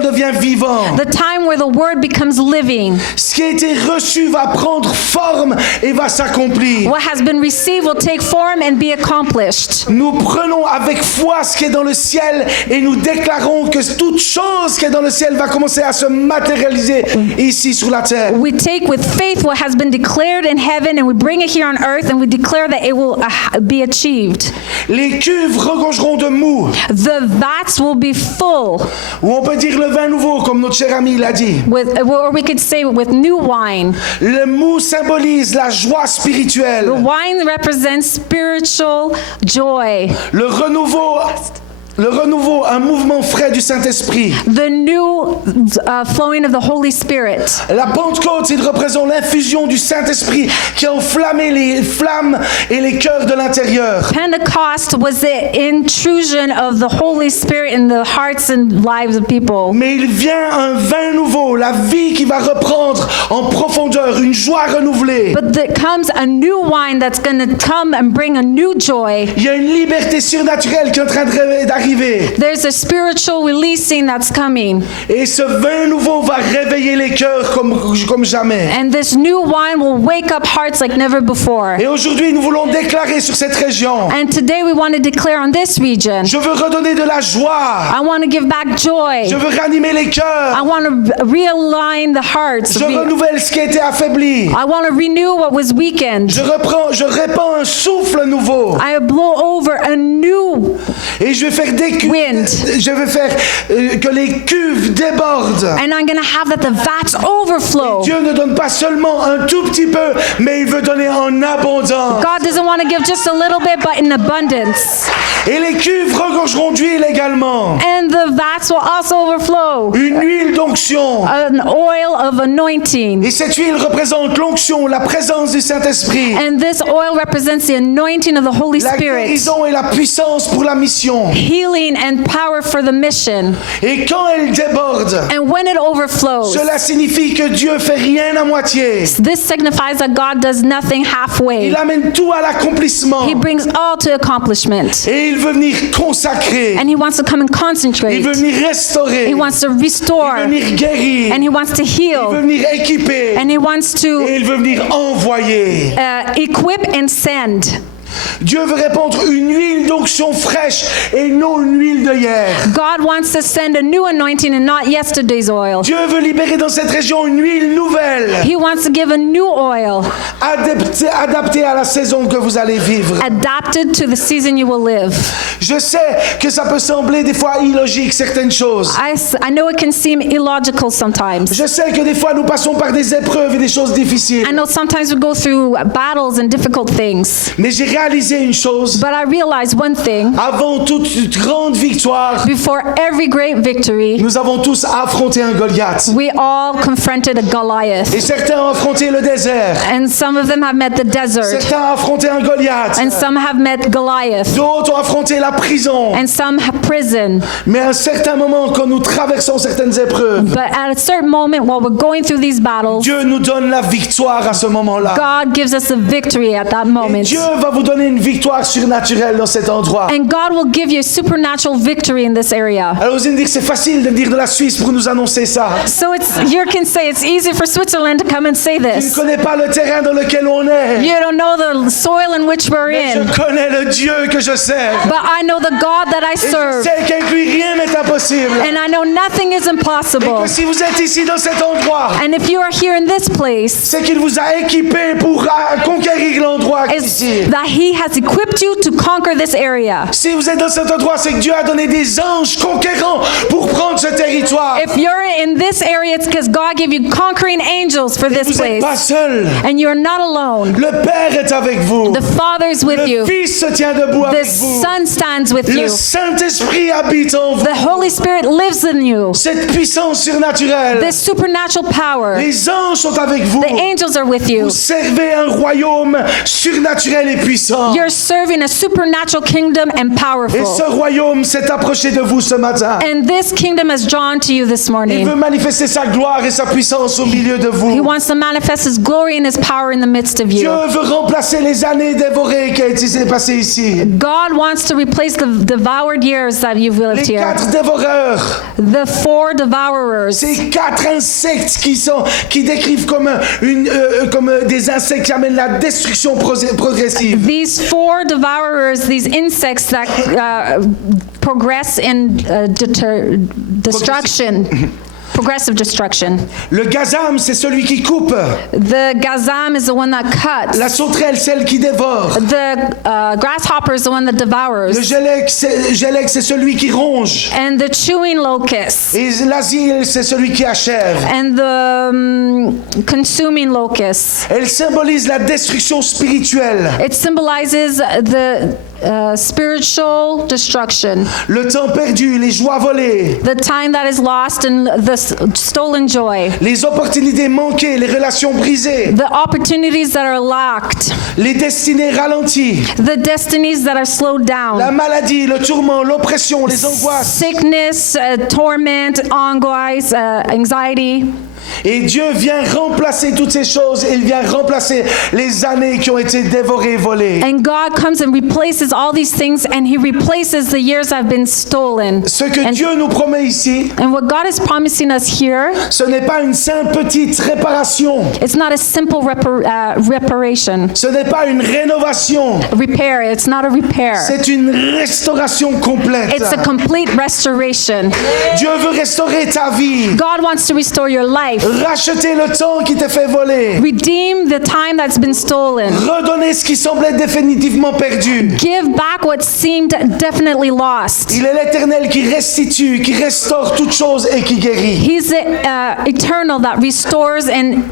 devient vivante. The time where the word becomes living. Ce qui a été reçu va prendre forme et va s'accomplir. What has been received will take form and be accomplished. Nous prenons avec foi ce qui est dans le ciel et nous déclarons que toute chose qui est dans le ciel va commencer à se matérialiser ici sur la terre. We take with faith what has been declared in heaven and we bring it here on earth and we declare that it will be achieved. Les cuves regorgeront de mou, The vats will be full ou on peut dire le vin nouveau, comme notre cher ami l'a dit. or we could say with new wine. Le mou symbolise la joie The spirituelle. wine represents spiritual joy. Le renouveau Le renouveau, un mouvement frais du Saint-Esprit. The new flowing of the Holy Spirit. La Pentecôte, il représente l'infusion du Saint-Esprit qui a enflammé les flammes et les cœurs de l'intérieur. Pentecost was the intrusion of the Holy Spirit in the hearts and lives of people. Mais il vient un vin nouveau, la vie qui va reprendre en profondeur, une joie renouvelée. But there comes a new wine that's going to come and bring a new joy. Il y a une liberté surnaturelle qui est en train d'arriver. There's a spiritual releasing that's coming. Et ce vin nouveau va réveiller les cœurs comme jamais. And this new wine will wake up hearts like never before. Et aujourd'hui, nous voulons déclarer sur cette région. And today we want to declare on this region. Je veux redonner de la joie. I want to give back joy. Je veux ranimer les cœurs. I want to realign the hearts. Je renouvelle ce qui a été affaibli. I want to renew what was weakened. Je répands un souffle nouveau. I blow over a new Et je vais faire wind. Je vais faire que les cuves débordent. And I'm going to have that the vats overflow. Dieu ne donne pas seulement un tout petit peu, mais il veut donner en abondance. God doesn't want to give just a little bit, but in abundance. Et les cuves regorgeront d'huile également. And the vats will also overflow. Une huile d'onction. An oil of anointing. Et cette huile représente l'onction, la présence du Saint-Esprit. And this oil represents the anointing of the Holy La Spirit. guérison et la puissance pour la mission. Healing and power for the mission. Et quand elle déborde, And when it overflows, cela signifie que Dieu fait rien à moitié. this signifies that God does nothing halfway. Il amène tout à l'accomplissement. He brings all to accomplishment. Et il veut venir consacrer. And he wants to come and Il concentrate. veut venir restaurer. He wants to Il restore. veut venir guérir. And he wants to Il veut heal. venir équiper. And he wants to Et il veut venir envoyer. equip and send. Dieu veut répandre une huile d'onction fraîche et non une huile de hier. God wants to send a new anointing and not yesterday's oil. Dieu veut libérer dans cette région une huile nouvelle, He wants to give a new oil, adaptée à la saison que vous allez vivre. adapted to the season you will live. Je sais que ça peut sembler des fois illogique certaines choses. I know it can seem illogical sometimes. Je sais que des fois nous passons par des épreuves et des choses difficiles. I know sometimes we go through battles and difficult things. Mais j'ai réalisé une chose. But I realize one thing. Avant toute grande victoire, Before every great victory, nous avons tous affronté un Goliath. we all confronted a Goliath. Et certains ont affronté le désert. And some of them have met the desert. Certains ont affronté un Goliath. And some have met Goliath. D'autres ont affronté la prison. And some have prison. Mais à un certain moment, quand nous traversons certaines épreuves, But at a certain moment while we're going through these battles, Dieu nous donne la victoire à ce moment-là. God gives us a victory at that Et moment. Dieu va vous donner une victoire surnaturelle dans cet endroit. And God will give you a supernatural victory in this area. Alors vous allez me dire que c'est facile de venir de la Suisse pour nous annoncer ça. So you can say it's easy for Switzerland to come and say Je ne this. connais pas le terrain dans lequel on est. You don't know the soil in which we're Mais in. je connais le Dieu que je sers. But I know the God that I Et je serve. sais qu'avec lui rien n'est impossible. And I know nothing is Et impossible. que si vous êtes ici dans cet endroit, And if you are here in this place, c'est qu'il vous a équipé pour conquérir l'endroit it's ici. that He has equipped you to conquer this area. Si vous êtes dans cet endroit, c'est que Dieu a donné des anges conquérants pour prendre ce territoire. If you're in this area, it's because God gave you conquering angels for this Vous n'êtes pas place. seul. And you're not alone. Le Père est avec vous. The Father is with Le you. Fils se tient debout The avec vous. Son stands with Le you. Saint-Esprit habite en vous. The Holy Spirit lives in you. Cette puissance surnaturelle. This supernatural power. Les anges sont avec vous. The angels are with you. Vous servez un royaume surnaturel et puissant. You're serving a supernatural kingdom and Et powerful. ce royaume s'est approché de vous ce matin. And this kingdom has drawn to you this Il morning. veut manifester sa gloire et sa puissance au milieu de He vous. wants to manifest His glory and His power in the midst of Dieu you. veut remplacer les années dévorées qui ont été passées ici. God wants to replace the devoured years that you've lived Les here. 4 dévoreurs. The 4 devourers. Ces 4 insectes qui décrivent comme des insectes qui amènent la destruction progressive. These 4 devourers, these insects that progress in destruction. Progressive destruction. Le gazam, c'est celui qui coupe. The gazam is the one that cuts. La sauterelle, celle qui dévore. The grasshopper is the one that devours. Le gélec, c'est celui qui ronge. And the chewing locust. Et l'asile, c'est celui qui achève. And the consuming locust. Elle symbolise la destruction spirituelle. It symbolizes the spiritual destruction, le temps perdu, les joies volées, the time that is lost and the stolen joy, les opportunités manquées, les relations brisées, the opportunities that are locked, les destinées ralenties, the destinies that are slowed la down, maladie, le tourment, l'oppression, les angoisses. sickness, torment, anguish, anxiety. Et Dieu vient remplacer toutes ces choses. Il vient remplacer les années qui ont été dévorées, volées. And God comes and replaces all these things, and He replaces the years that have been stolen. Ce que And, Dieu nous promet ici, and what God is promising us here, ce n'est pas une simple petite réparation. it's not a simple reparation, Ce n'est pas une rénovation. repair. It's not a repair. C'est une restauration complète. It's a complete restoration. Dieu veut restaurer ta vie. God wants to restore your life, Racheter le temps qui t'est fait voler. redeem the time that's been stolen, Redonner ce qui semblait définitivement perdu. give back what seemed definitely lost. Il est l'Éternel qui restitue, qui restaure toutes choses et qui guérit. He's the eternal that restores and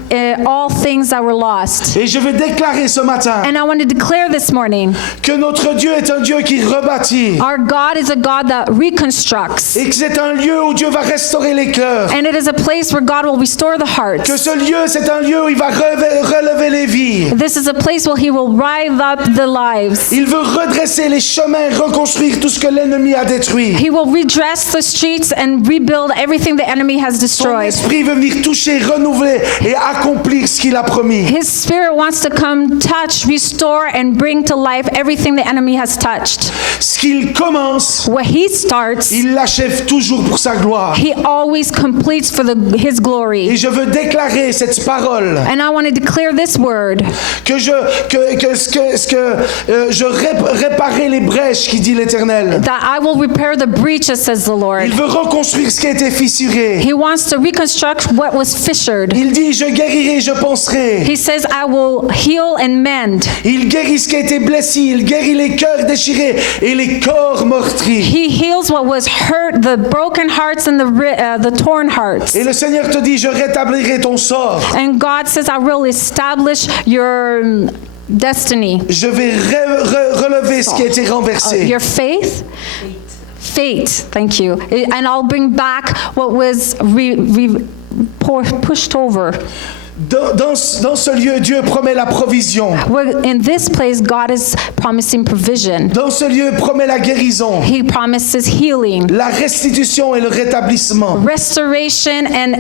all things that were lost. Et je veux déclarer ce matin And I want to declare this morning, que notre Dieu est un Dieu qui rebâtit. our God is a God that reconstructs. Et que c'est un lieu où Dieu va restaurer les cœurs. And it is a place where God will restore the hearts. Que ce lieu, c'est un lieu où il va relever les vies. This is a place where He will rise up the lives. Il veut redresser les chemins, reconstruire tout ce que l'ennemi a détruit. He will redress the streets and rebuild everything the enemy has Son destroyed. esprit veut venir toucher, renouveler et accomplir ce qu'il a promis. His Spirit wants to come touch, restore, and bring to life everything the enemy has touched. Ce qu'il commence, What He starts, il l'achève toujours pour sa gloire. He always completes for His Et glory. je veux déclarer cette parole And I want to declare this word, que je réparer les brèches, qui dit l'Éternel. that I will repair the breaches, says the Lord. Il veut reconstruire ce qui a été fissuré. He wants to reconstruct what was fissured. Il dit, je guérirai, je penserai. He says, I will heal and mend. Il guérit ce qui a été blessé, il guérit les cœurs déchirés et les corps meurtris. He heals what was hurt, the broken hearts and the torn hearts. Et le Seigneur te dit, je rétablirai ton sort. And God says, I will establish your destiny, Je vais relever ce qui a été renversé. your faith. Fate, thank you. And I'll bring back what was pushed over. Dans ce lieu, Dieu promet la provision. In this place, God is promising provision. Dans ce lieu, promet la guérison, He promises healing, la restitution et le rétablissement. restoration, and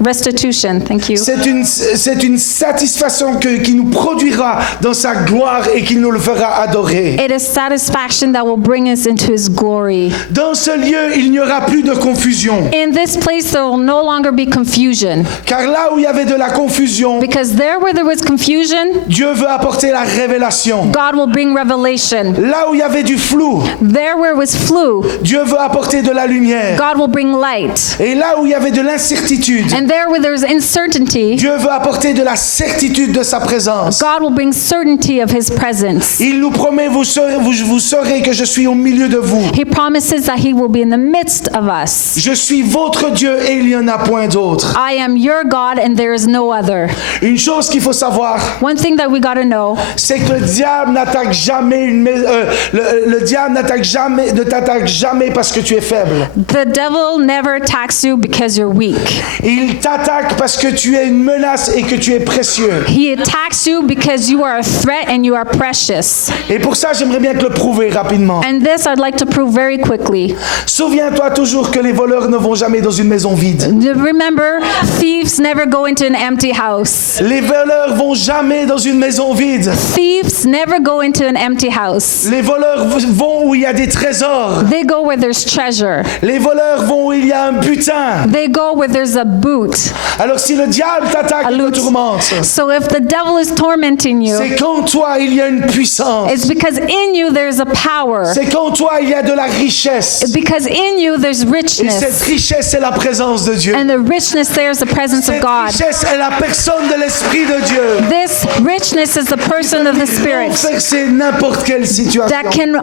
restitution. Thank you. C'est une satisfaction qui nous produira dans sa gloire et qui nous le fera adorer. It is satisfaction that will bring us into His glory. Dans ce lieu, il n'y aura plus de confusion. In this place, there will no longer be confusion. Car là où il y avait de la confusion, Because there where there was confusion, Dieu veut apporter la révélation. God will bring revelation. Là où il y avait du flou, There where it was flou, Dieu veut apporter de la lumière. God will bring light. Et là où il y avait de l'incertitude, And there where there's uncertainty, Dieu veut apporter de la certitude de sa présence. God will bring certainty of His presence. Il nous promet, vous saurez que je suis au milieu de vous. He promises that He will be in the midst of us. Je suis votre Dieu et il n'y en a point d'autre. I am your God and there is no other. Une chose qu'il faut savoir, One thing that we got to know, c'est que le diable n'attaque jamais le diable ne t'attaque jamais parce que tu es faible. the devil never attacks you because you're weak. Il t'attaque parce que tu es une menace et que tu es précieux. He attacks you because you are a threat and you are precious. Et pour ça, j'aimerais bien te le prouver rapidement. And this I'd like to prove very quickly. Souviens-toi toujours que les voleurs ne vont jamais dans une maison vide. Remember, thieves never go into an empty house. Les voleurs vont jamais dans une maison vide. Thieves never go into an empty house. Les voleurs vont où il y a des trésors. They go where there's treasure. Les voleurs vont où il y a un butin. They go where there's a boot. Alors si le diable t'attaque et te tourmente, So if the devil is tormenting you, c'est qu'en toi il y a une puissance. it's because in you there's a power. C'est qu'en toi il y a de la richesse. It's because in you there's Et cette richness. richesse c'est la présence de Dieu. And the richness there is the presence of Cette God. richesse est la personne de l'Esprit de Dieu. This richness is the person of the Spirit Renverser n'importe quelle situation. that can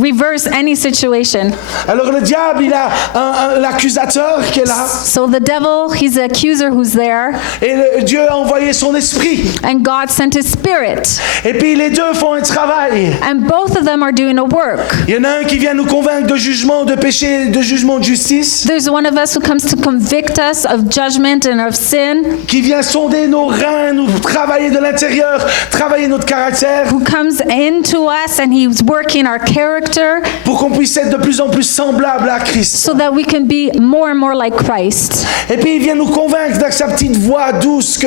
reverse any situation. Alors le diable, il a l'accusateur qui est là. So the devil, he's the accuser who's there, Et Dieu a envoyé son esprit. and God sent his spirit. Et puis les deux font un travail. And both of them are doing a work. Il y en a un qui vient nous convaincre de jugement, de péché, de jugement, de justice. There's one of us who comes to convict us of judgment and of sin, Qui vient sonder nos reins, nous travailler de l'intérieur, travailler notre caractère who comes into us and he's working our character pour qu'on puisse être de plus en plus semblable à Christ. so that we can be more and more like Christ. Et puis il vient nous convaincre avec sa petite voix douce que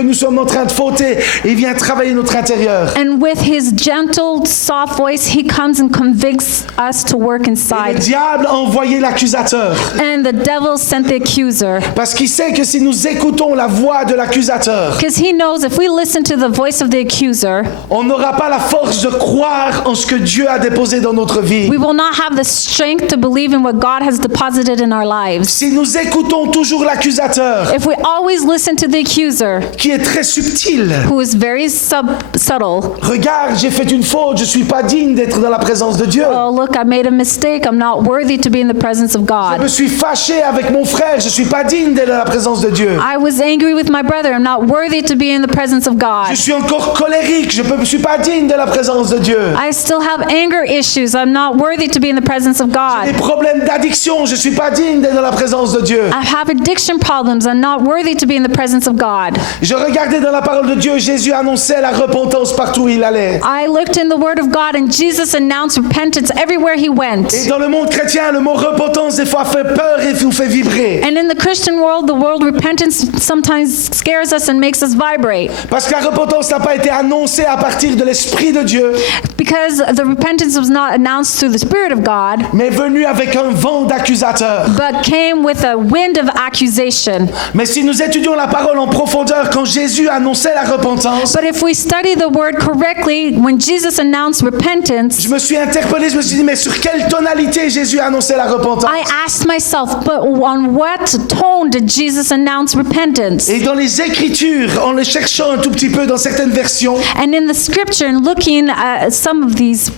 nous sommes en train de fauter. Il vient travailler notre intérieur. And with his gentle, soft voice, he comes and convicts us to work Et le inside. diable a envoyé l'accusateur. And the devil sent the accuser. Parce qu'il sait que si nous écoutons la voix de l'accusateur, Because he knows if we listen to the voice of the accuser, on n'aura pas la force de croire en ce que Dieu a déposé dans notre vie. we will not have the strength to believe in what God has deposited in our lives. Si nous écoutons toujours l'accusateur, If we always listen to the accuser, qui est très subtil, who is very subtle, regarde, j'ai fait une faute, je suis pas digne d'être dans la présence de Dieu. oh, look, I made a mistake. I'm not worthy to be in the presence of Je God. me suis fâché avec mon frère, je suis pas digne d'être dans la présence de Dieu. I was angry with my brother. I'm not worthy to be in the presence of God. Je suis encore colérique, je suis pas digne de la présence de Dieu. I still have anger issues. I'm not worthy to be in the presence of Des God. problèmes d'addiction, je suis pas digne d'être dans la présence de Dieu. I have addiction problems. I'm not worthy to be in the presence of God. Je regardais dans la parole de Dieu, Jésus annonçait la repentance partout où il allait. I looked in the Word of God and Jesus announced repentance everywhere he went. Et dans le monde chrétien, le mot repentance des fois fait peur et nous fait vibrer. And in the Christian world, the word repentance sometimes scares us and makes us vibrate. Parce que la repentance n'a pas été annoncée à partir de l'Esprit de Dieu, Because the repentance was not announced through the Spirit of God, mais venue avec un vent d'accusateur. but came with a wind of accusation. Mais si nous étudions la parole en profondeur quand Jésus annonçait la repentance, But if we study the word correctly, when Jesus announced repentance, je me suis interpellé, je me suis dit, mais sur quelle tonalité Jésus annonçait la repentance? I asked myself, but on what tone did Jesus announce repentance? Et dans les Écritures, en les cherchant un tout petit peu dans certaines versions, And in the scripture, and looking at some of these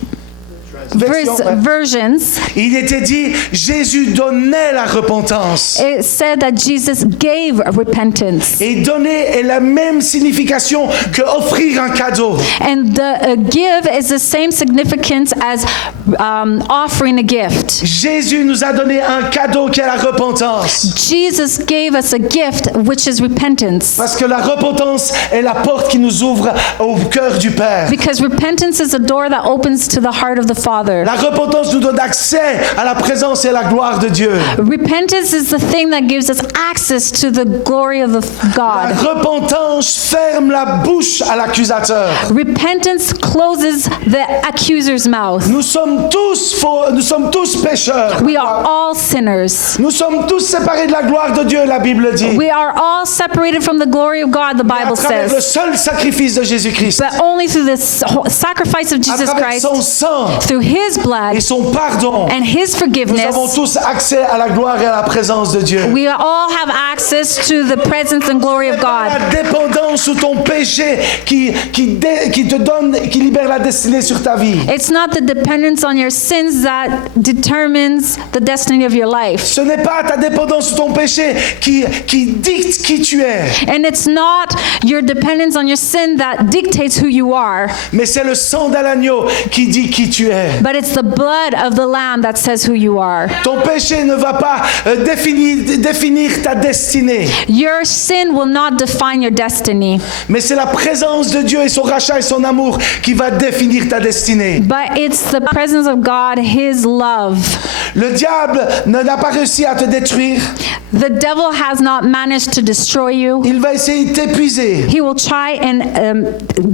versions, il était dit, Jésus donnait la repentance. it said that Jesus gave repentance. Et donner est la même signification que offrir un cadeau. And the give is the same significance as offering a gift. Jésus nous a donné un cadeau qui est la repentance. Jesus gave us a gift, which is repentance. Parce que la repentance est la porte qui nous ouvre au cœur du Père. Because repentance is a door that opens to the heart of the Father. La repentance nous donne accès à la présence et à la gloire de Dieu. Repentance is the thing that gives us access to the glory of La God. repentance ferme la bouche à l'accusateur. Repentance closes the accuser's mouth. Nous sommes tous faux, nous sommes tous pécheurs. We are all sinners. Nous sommes tous séparés de la gloire de Dieu, la Bible dit. We are all separated from the glory of God, the À Bible travers le says. seul sacrifice de Jésus-Christ, But only through the sacrifice of à Jesus travers Christ, son sang through his blood et son pardon, and his nous avons forgiveness, tous accès à la gloire et à la présence de Dieu. we all have access to the presence and glory of God. La dépendance ou ton péché qui te donne, qui libère la destinée sur ta vie. It's not the dependence on your sins that determines the destiny of your life. Ce n'est pas ta dépendance ou ton péché qui dicte qui tu es, And it's not your dependence on your sin that dictates who you are, mais c'est le sang de l'agneau qui dit qui tu es. but it's the blood of the Lamb that says who you are. Ton péché ne va pas définir ta destinée, Your sin will not define your destiny, mais c'est la présence de Dieu et son rachat et son amour qui va définir ta destinée. but it's the presence of God, His love. Le diable n'a pas réussi à te détruire. The devil has not managed to destroy you. Il va essayer de t'épuiser. He will try and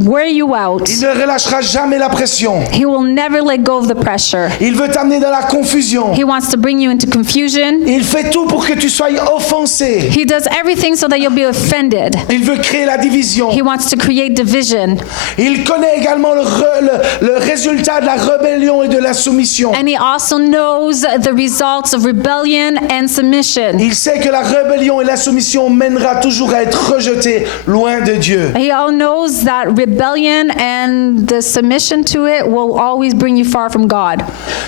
wear you out. Il ne relâchera jamais la pression. He will never let go of the pressure. Il veut t'amener dans la confusion. He wants to bring you into confusion. Il fait tout pour que tu sois offensé. He does everything so that you'll be offended. Il veut créer la division. He wants to create division. Il connaît également le résultat de la rébellion et de la soumission. And he also knows the results of rebellion and submission. Il sait que la rébellion et la soumission mènera toujours à être rejeté loin de Dieu. He all knows that rebellion and the submission to it will always bring you far far from God.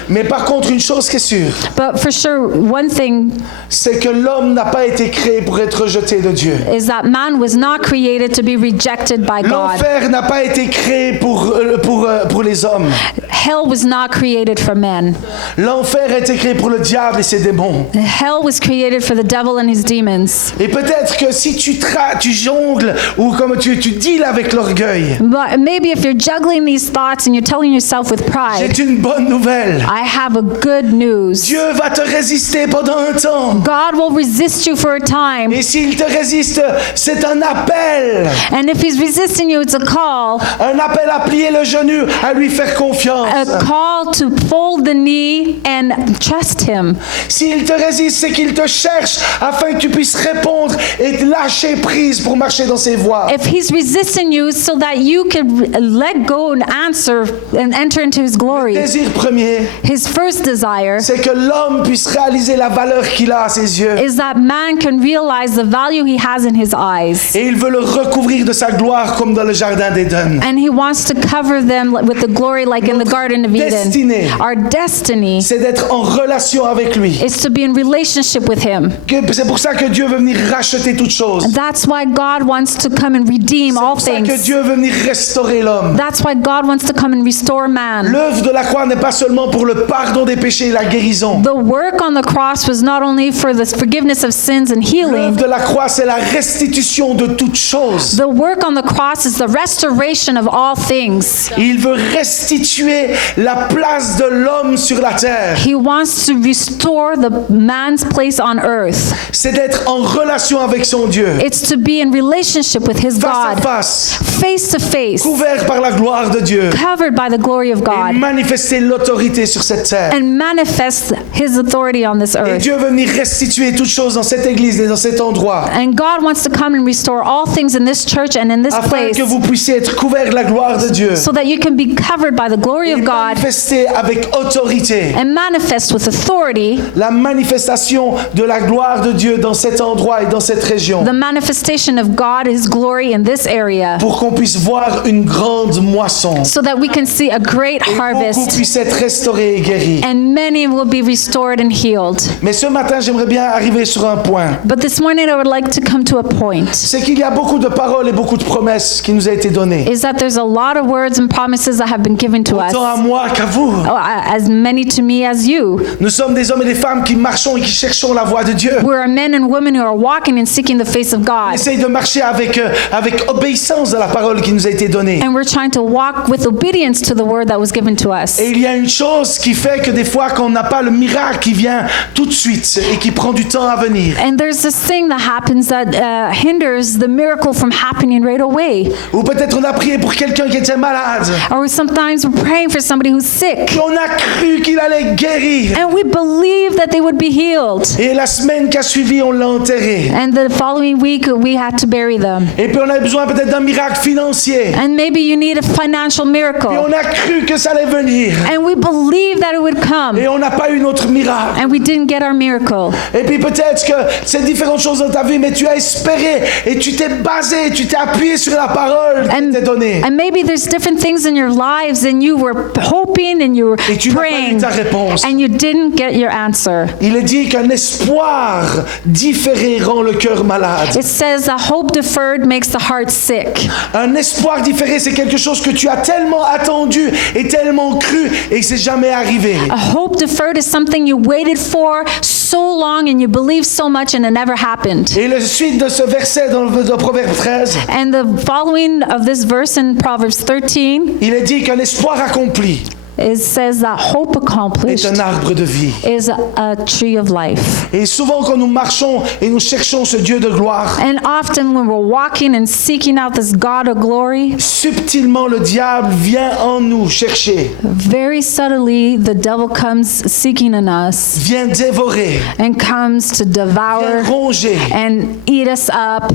Mais par contre, une chose qui est sûre, But for sure, one thing c'est que l'homme n'a pas été créé pour être rejeté de Dieu. is that man was not created to be rejected by God. L'enfer n'a pas été créé pour les hommes. Hell was not created for men. L'enfer a été créé pour le diable et ses démons. Hell was created for the devil and his demons. Et peut-être que si tu jongles ou comme tu deals avec l'orgueil, But maybe if you're juggling these thoughts and you're telling yourself with pride, j'ai une bonne nouvelle. I have a good news. Dieu va te résister pendant un temps. God will resist you for a time. Et s'il te résiste, c'est un appel. And if he's resisting you, it's a call. Un appel à plier le genou, à lui faire confiance. A call to fold the knee and trust him. S'il te résiste, c'est qu'il te cherche afin que tu puisses répondre et te lâcher prise pour marcher dans ses voies. If he's resisting you so that you can let go and answer and enter into his glory, Désir premier, his first desire c'est que l'homme puisse réaliser la valeur qu'il a à ses yeux. is that man can realize the value he has in his eyes. Et il veut le recouvrir de sa gloire comme dans le jardin d'Éden. And he wants to cover them with the glory like in the Garden of destinée. Eden. Our destiny C'est d'être en relation avec lui. is to be in relationship with him. C'est pour ça que Dieu veut venir racheter toutes choses. That's why God wants to come and redeem all C'est pour ça que things. Dieu veut venir restaurer l'homme. That's why God wants to come and restore man. L'œuvre de la croix n'est pas seulement pour le pardon des péchés et la guérison. The work on the cross was not only for the forgiveness of sins and L'œuvre healing. de la croix, c'est la restitution de toutes choses. The work on the cross is the restoration of all things. Il veut restituer la place de l'homme sur la terre. He wants to restore the man's place on earth. C'est d'être en relation avec son Dieu. It's to be in relationship with his Face à God, face, face to face, couvert par la gloire de Dieu. covered by the glory of Et God, manifester l'autorité sur cette terre. and manifest his authority on this Et earth. Dieu veut venir restituer toutes choses dans cette église et dans cet endroit. And God wants to come and restore all things in this church and in this Afin place que vous puissiez être couverts de la gloire de Dieu. so that you can be covered by the glory Et of God manifester avec autorité and manifest with authority la manifestation de la gloire de Dieu dans cet endroit et dans cette région. the manifestation of God, his glory in this area, Pour qu'on puisse voir une grande moisson. so that we can see a great Et beaucoup harvest puissent être restaurés et guéris. and many will be restored and healed. Mais ce matin, j'aimerais bien arriver sur un point. But this morning I would like to come to a point, C'est qu'il y a beaucoup de paroles et beaucoup de promesses qui nous ont été données. is that there's a lot of words and promises that have been given to us, Tant à moi qu'à vous. as many to me as you. Nous sommes des hommes et des femmes qui marchons et qui cherchons la voie de Dieu. We are men and women who are walking and seeking the face of On God. essaye de marcher avec obéissance à la parole qui nous a été donnée. And we're trying to walk with obedience to the word that was given to us. Et il y a une chose qui fait que des fois qu'on n'a pas le miracle qui vient tout de suite et qui prend du temps à venir. And there's this thing that happens that hinders the miracle from happening right away. Ou peut-être on a prié pour quelqu'un qui était malade. Or sometimes we're praying for somebody who's sick, Et on a cru qu'il allait guérir. and we believe that they would be healed. Et la semaine qui a suivi, on l'a enterré. And the following week, we had to bury them. Et puis on a besoin peut-être d'un miracle financier. And maybe you need a financial Et miracle. on a cru que ça allait venir. And we believe that it would come. Et on n'a pas eu notre miracle. And we didn't get our miracle. Et puis peut-être que c'est différentes choses dans ta vie, mais tu as espéré et tu t'es basé, tu t'es appuyé sur la parole qui t'est donnée. And maybe there's different things in your lives, and you were hoping and you were Et tu n'as pas eu praying, ta réponse. and you didn't get your answer. Il est dit qu'un espoir différé rend le cœur malade. It says that hope deferred makes the heart sick. Un espoir différé, c'est quelque chose que tu as tellement attendu et tellement cru et que c'est jamais arrivé. A hope deferred is something you waited for so long and you believed so much and it never happened. Et la suite de ce verset dans le Proverbe 13, And the following of this verse in Proverbs 13, il est dit qu'un espoir accompli it says that hope est accomplished un arbre de vie. is a tree of life. Et souvent quand nous marchons et nous cherchons ce Dieu de gloire, And often when we're walking and seeking out this God of glory, subtilement le diable vient en nous chercher, very subtly the devil comes seeking in us vient dévorer, and comes to vient devour ronger. and eat us up.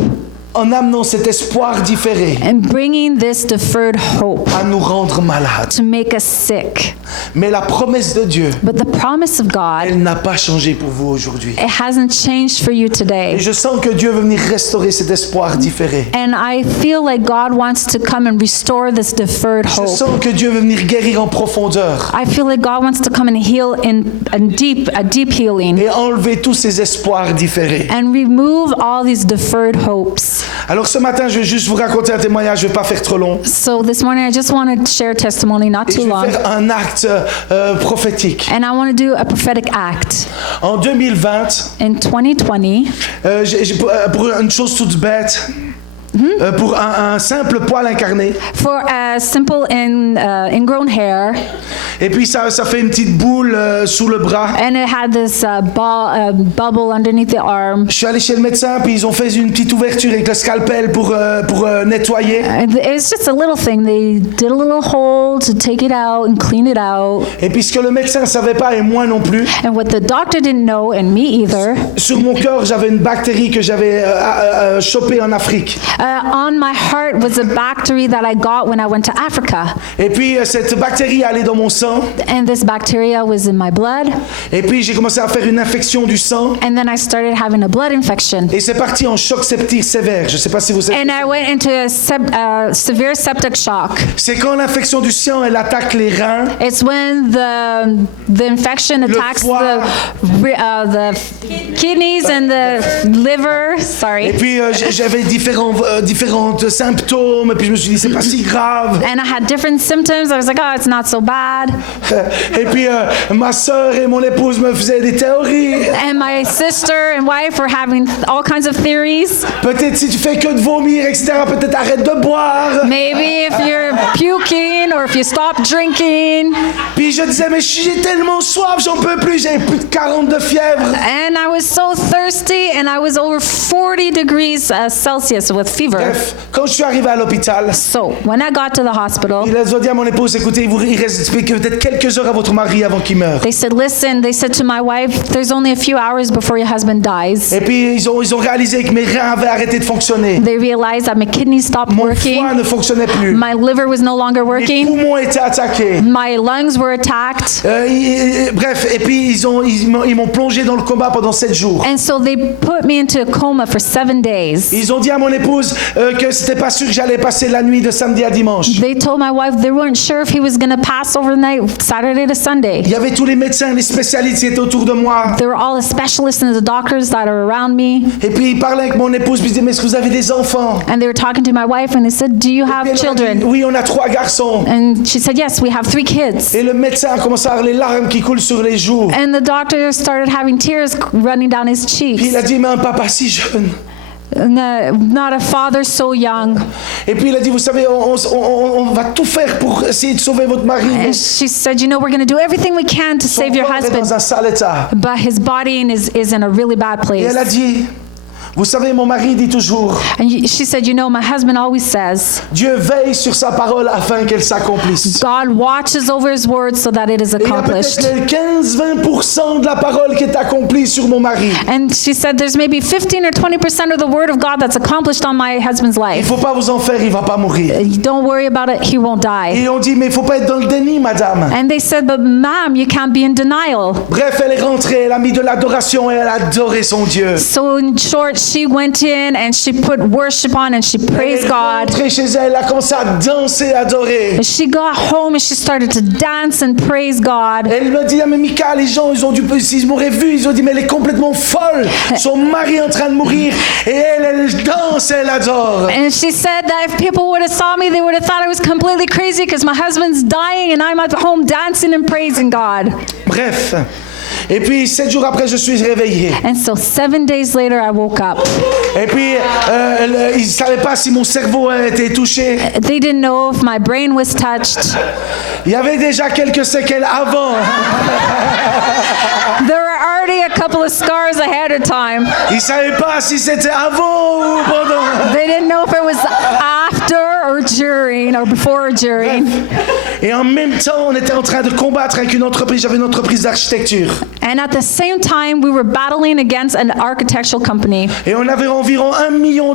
en amenant cet espoir différé and bringing this deferred hope à nous rendre malades. to make us sick. Mais la promesse de Dieu, But the promise of God, elle n'a pas changé pour vous aujourd'hui. it hasn't changed for you Et today. je sens que Dieu veut venir restaurer cet espoir différé. And I feel like God wants to come and restore this deferred Je hope. sens que Dieu veut venir guérir en profondeur I feel like God wants to come and heal in a deep healing et enlever tous ces espoirs différés. and remove all these deferred hopes. Alors ce matin, je vais juste vous raconter un témoignage, je ne vais pas faire trop long. So this morning I just want to share testimony, not Et je too vais long. faire un acte prophétique. And I want to do a prophetic act. En 2020, In 2020, pour une chose toute bête, pour un simple poil incarné, for a simple ingrown hair, et puis ça fait une petite boule sous le bras. and it had this bubble underneath the arm. Je suis allé chez le médecin, puis ils ont fait une petite ouverture avec le scalpel pour nettoyer. And it's just a little thing. They did a little hole to take it out and clean it out. Et puis ce que le médecin ne savait pas, et moi non plus, And what the doctor didn't know, and me either, sur mon cœur, j'avais une bactérie que j'avais chopée en Afrique. on my heart was a bacteria that I got when I went to Africa. Et puis cette bactérie allait dans mon sang. And this bacteria was in my blood. Et puis j'ai commencé à faire une infection du sang. And then I started having a blood infection. Et c'est parti en choc septique sévère. Je ne sais pas si vous savez. And I went into a severe septic shock. C'est quand l'infection du sang, elle attaque les reins. It's when the infection attacks foie. the kidneys and the liver. Et Sorry. puis j'avais différents symptômes. Et puis je me suis dit, c'est pas si grave. And I had different symptoms. I was like, oh, it's not so bad. Et puis ma sœur et mon épouse me faisaient des théories. And my sister and wife were having all kinds of theories. Peut-être si tu fais que de vomir, etc., peut-être arrête de boire. Maybe if you're puking or if you stop drinking. Puis je disais, mais j'ai tellement soif, j'en peux plus, j'ai plus de 40 de fièvre. And I was so thirsty and I was over 40 degrees Celsius with fever. Bref, quand je suis arrivé à l'hôpital, So when I got to the hospital, il a dit à mon épouse, écoutez, il reste peut-être quelques heures à votre mari avant qu'il meure. they said, listen, they said to my wife, there's only a few hours before your husband dies. Et puis ils ont réalisé que mes reins avaient arrêté de fonctionner. They realized that my kidneys stopped Mon working. foie ne fonctionnait plus. My liver was no longer Mes working. poumons étaient attaqués. My lungs were attacked. Bref, et puis ils m'ont plongé dans le coma pendant 7 jours. And so they put me into a coma for 7 days. Ils ont dit à mon épouse que c'était pas sûr que j'allais passer la nuit de samedi à dimanche. They told my wife they weren't sure if he was going to pass overnight, Saturday to Sunday. Il y avait tous les médecins, les spécialistes qui étaient autour de moi. They were all the specialists and the doctors that are around me. Et puis ils parlaient avec mon épouse, puis ils disaient, mais est-ce que vous avez des enfants? And they were talking to my wife and they said, do you Et have elle m'a dit, children? oui, on a 3 garçons. And she said, yes, we have 3 kids. Et le médecin a commencé à avoir les larmes qui coulent sur les joues. And the doctor started having tears running down his Puis il cheeks. a dit, mais un papa si jeune. Not a father so young. Et puis il a dit, vous savez, on va tout faire pour essayer de sauver votre mari. And she said, you know, we're going to do everything we can to Son save your corps est husband. dans un sale état. But his body is in a really bad Et place. elle a dit, vous savez, mon mari dit toujours, And she said, you know, my husband always says, Dieu veille sur sa parole afin qu'elle s'accomplisse. God watches over his word so that it is Et il y a accomplished. peut-être 15-20% de la parole qui est accomplie sur mon mari. And she said, there's maybe 15 or 20% of the word of God that's accomplished on my husband's Il life. faut pas vous en faire, il va pas mourir. Don't worry about it, he won't die. Et on dit, mais il faut pas être dans le déni, madame. And they said, but ma'am, you can't be in denial. Bref, elle est rentrée, elle a mis de l'adoration et elle a adoré son Dieu. So in short, she went in and she put worship on and she Elle praised est God. rentrée chez elle, elle a commencé à danser, adorer. And she got home and she started to dance and praise God. Elle me dit, ah mais Mika, les gens, s'ils m'auraient vu, ils ont dit, mais elle est complètement folle. Son mari est en train de mourir et elle danse, elle adore. And she said that if people would have saw me, they would have thought I was completely crazy because my husband's dying and I'm at home dancing and praising God. Bref. Et puis 7 jours après, je suis réveillé. And so 7 days later, I woke up. Et puis ils ne savaient pas si mon cerveau a été touché. They didn't know if my brain was touched. Il y avait déjà quelques séquelles avant. There were already a couple of scars ahead of time. Ils ne savaient pas si c'était avant ou pendant. They didn't know if it was after or during or before or during. Et en même temps, on était en train de combattre avec une entreprise. J'avais une entreprise d'architecture. And at the same time, we were battling against an architectural company. Et on avait environ $1 million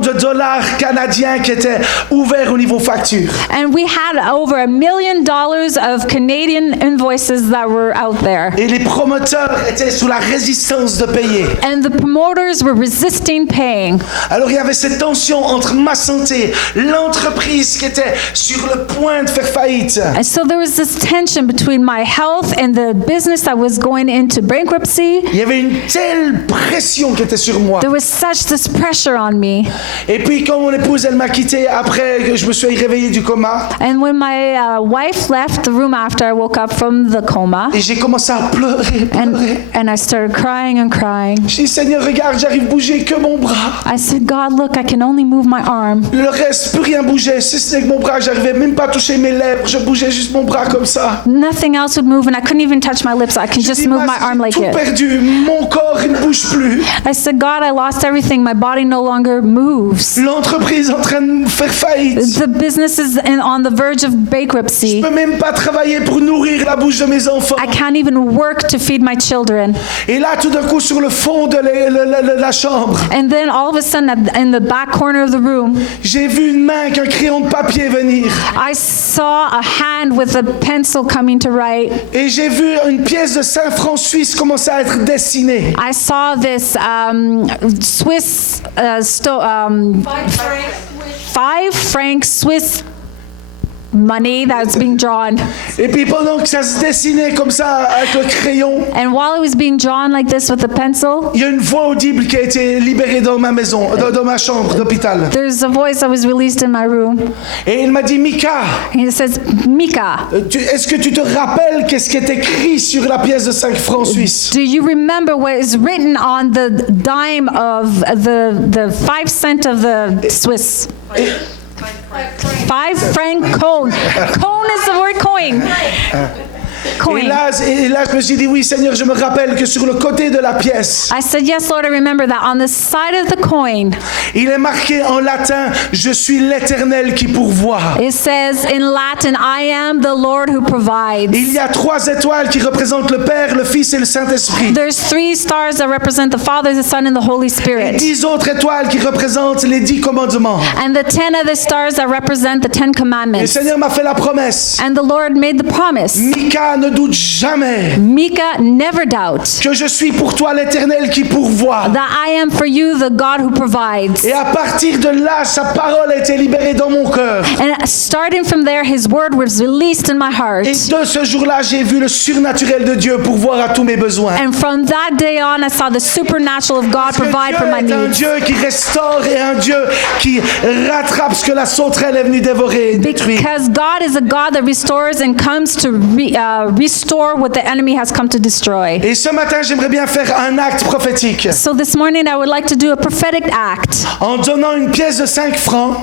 canadiens qui étaient ouverts au niveau facture. And we had over $1 million of Canadian invoices that were out there. Et les promoteurs étaient sous la résistance de payer. And the promoters were resisting paying. Alors il y avait cette tension entre ma santé, l'entreprise qui était sur le point de faire faillite. And so there was this tension between my health and the business that was going into bankruptcy. Il y avait une telle pression qui était sur moi. There was such this pressure on me. Et puis quand mon épouse elle m'a quitté après que je me suis réveillé du coma, And when my wife left the room after I woke up from the coma, et j'ai commencé à pleurer. and I started crying and crying. Je dis Seigneur, regarde, j'arrive à bouger que mon bras. I said, God, look, I can only move my arm. Le reste, plus rien bougeait. Si ce n'est que mon bras, j'arrivais même pas à toucher mes lèvres. Je bougeais juste mon bras comme ça. Nothing else would move, and I couldn't even touch my lips. I can Je just dis, move moi, my arm like j'ai tout it. perdu. Mon corps, il ne bouge plus. I said, God, I lost everything. My body no longer moves. L'entreprise est en train de me faire faillite. The business is on the verge of bankruptcy. Je peux même pas travailler pour nourrir la bouche de mes enfants. I can't even work to feed my children. Et là, tout d'un coup, sur le fond de la chambre, And then all of a sudden, in the back corner of the room, j'ai vu une main avec un crayon de papier venir. I saw a hand with a pencil coming to write. Et j'ai vu une pièce de 5 francs suisses commencer à être dessinée. I saw this Swiss 5 franc Swiss money that's being drawn. Et puis pendant que ça se dessinait comme ça avec le crayon, And while it was being drawn like this with a pencil, il y a une voix audible qui a été libérée dans ma maison, dans ma chambre d'hôpital. there's a voice that was released in my room. Et il m'a dit, Mika, And it says, Mika, est-ce que tu te rappelles qu'est-ce qui est écrit sur la pièce de 5 francs suisses? do you remember what is written on the dime of the 5 cent of the Swiss? 5 franc coin. Coin is the word coin. Et Coin. là, je me suis dit, oui, Seigneur, je me rappelle que sur le côté de la pièce, I said, yes, Lord, I remember that. On the side of the coin, il est marqué en latin, je suis l'Éternel qui pourvoit. it says in Latin, I am the Lord who provides. Il y a 3 étoiles qui représentent le Père, le Fils et le Saint-Esprit. There's 3 stars that represent the Father, the Son, and the Holy Et Spirit. 10 autres étoiles qui représentent les 10 commandements. And the 10 other stars that represent the 10 Le commandments. Seigneur m'a fait la promesse. And the Lord made the promise. Mika, ne doute jamais Mika, never doubt que je suis pour toi l'Éternel qui pourvoit. that I am for you the God who provides. Et à partir de là, sa parole a été libérée dans mon cœur. And starting from there, his word was released in my heart. Et de ce jour-là, j'ai vu le surnaturel de Dieu pourvoir à tous mes besoins. And from that day on, I saw the supernatural of God Parce que provide for my Dieu est un needs. Dieu qui restaure et un Dieu qui rattrape ce que la sauterelle est venue dévorer et détruire. Because God is a God that restores and comes to restore what the enemy has come to destroy. Et ce matin, j'aimerais bien faire un acte prophétique. So this morning, I would like to do a prophetic act, En donnant une pièce de 5 francs,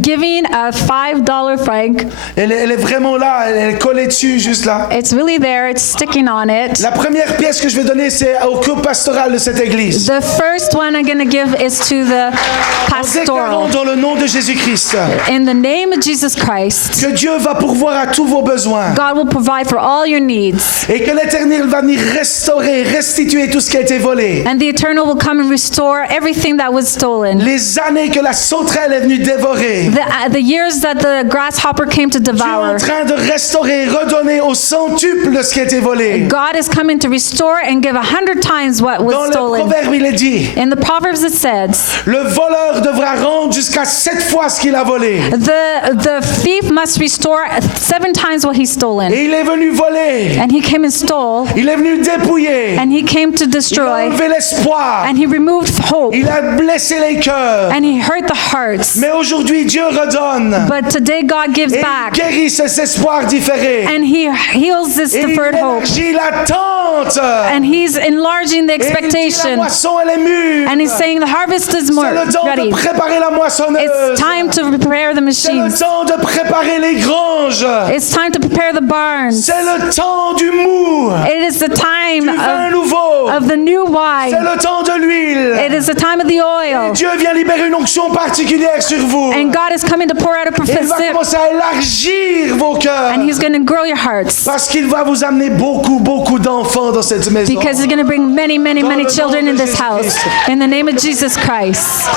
giving a $5 franc. elle est vraiment là, elle est collée dessus, juste là. It's really there. It's sticking on it. La première pièce que je vais donner, c'est au groupe pastoral de cette église. The first one I'm going to give is to the Déclarons pastoral. dans le nom de Jésus-Christ In the name of Jesus Christ, que Dieu va pourvoir à tous vos besoins God will provide for all your needs. et que l'Éternel va venir restaurer, restituer tout ce qui a été volé. And the Eternal will come and restore everything that was stolen. Les années que la sauterelle est venue dévorer, The years that the grasshopper came to Dieu est en devour. train de restaurer, redonner au centuple de ce qui a été volé. God is coming to restore and give 100 times what Dans was le stolen. proverbe, il est dit, In the Proverbs it says, le voleur devra rendre jusqu'à 7 fois ce qu'il a volé. the thief must restore 7 times what he's stolen. Et il est venu voler, And he came and stole, il est venu dépouiller, and he came to il a destroy, enlevé l'espoir, and he removed hope, il a blessé les cœurs. and he hurt the hearts. Mais aujourd'hui, Dieu redonne But today God gives et il back, guérit cet espoir différé. and he heals this Et il deferred hope, élargit l'attente. and he's enlarging the Et il dit, la expectation, moisson, elle est mûre. and he's saying the harvest is more C'est le temps ready. de préparer la moissonneuse. It's time to prepare the C'est le machines. temps de préparer les granges. It's time to prepare the barns. C'est le le temps du mou, It is the time du vin of nouveau. the new C'est wine. le temps de l'huile. It is the time of the oil. Dieu vient libérer une onction particulière sur vous. And God is coming to pour out a Et il va prophetic, commencer à élargir vos cœurs. and He's going to grow your hearts. Parce qu'il va vous amener beaucoup, beaucoup d'enfants dans cette maison. Because He's going to bring many, many, Dans many le children nom in de this house. Jésus-Christ. In the name of Jesus Christ.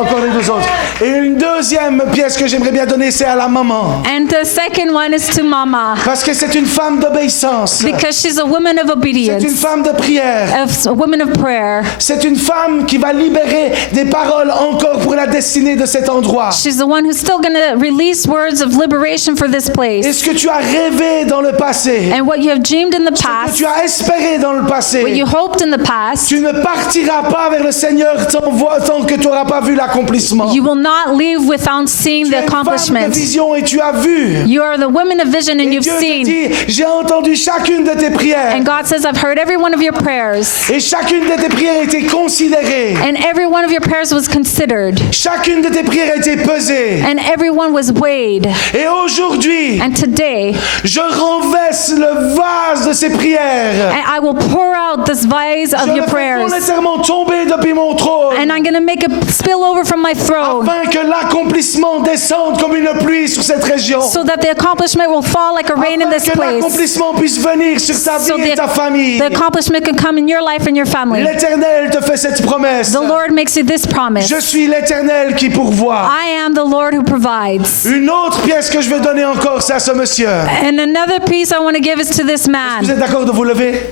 Encore les deux autres. Et une deuxième pièce que j'aimerais bien donner, c'est à la maman. And the second one is to Mama. Parce que c'est une femme d'obéissance. Because she's a woman of C'est une obedience, femme de prière. a woman of prayer. C'est une femme qui va libérer des paroles encore pour la destinée de cet endroit. She's the one who's still going to release words of liberation for this Et place. ce que tu as rêvé dans le passé, And what you have dreamed in the ce que past, tu as espéré dans le what passé, you hoped in the past, tu ne partiras pas vers le Seigneur tant que tu n'auras pas vu l'accomplissement. you will not leave without seeing Tu the es une femme de accomplishment. vision et tu as vu. You are the woman of vision and Et you've Dieu te seen. dit, j'ai entendu chacune de tes prières. And God says, I've heard every one of your prayers. Et chacune de tes prières a été considérée. And every one of your prayers was considered. Chacune de tes prières a été pesée. And every one was weighed. Et aujourd'hui, And today, je renverse le vase de ces prières. and I will pour out this vase Je of le your fais prayers. volontairement tomber depuis mon trône. And I'm going to make it spill over from my throne Afin que l'accomplissement descende comme une pluie sur cette région. so that the accomplishment will fall like a rain in Afin this que place. l'accomplissement puisse venir sur ta So vie et ta famille. the accomplishment can come in your life and your family. L'Éternel te fait cette promesse. The Lord makes you this promise. Je suis l'Éternel qui pourvoit. I am the Lord who provides. Une autre pièce que je veux donner encore, c'est à ce monsieur. And another piece I want to give is to this Vous man. êtes d'accord de vous lever?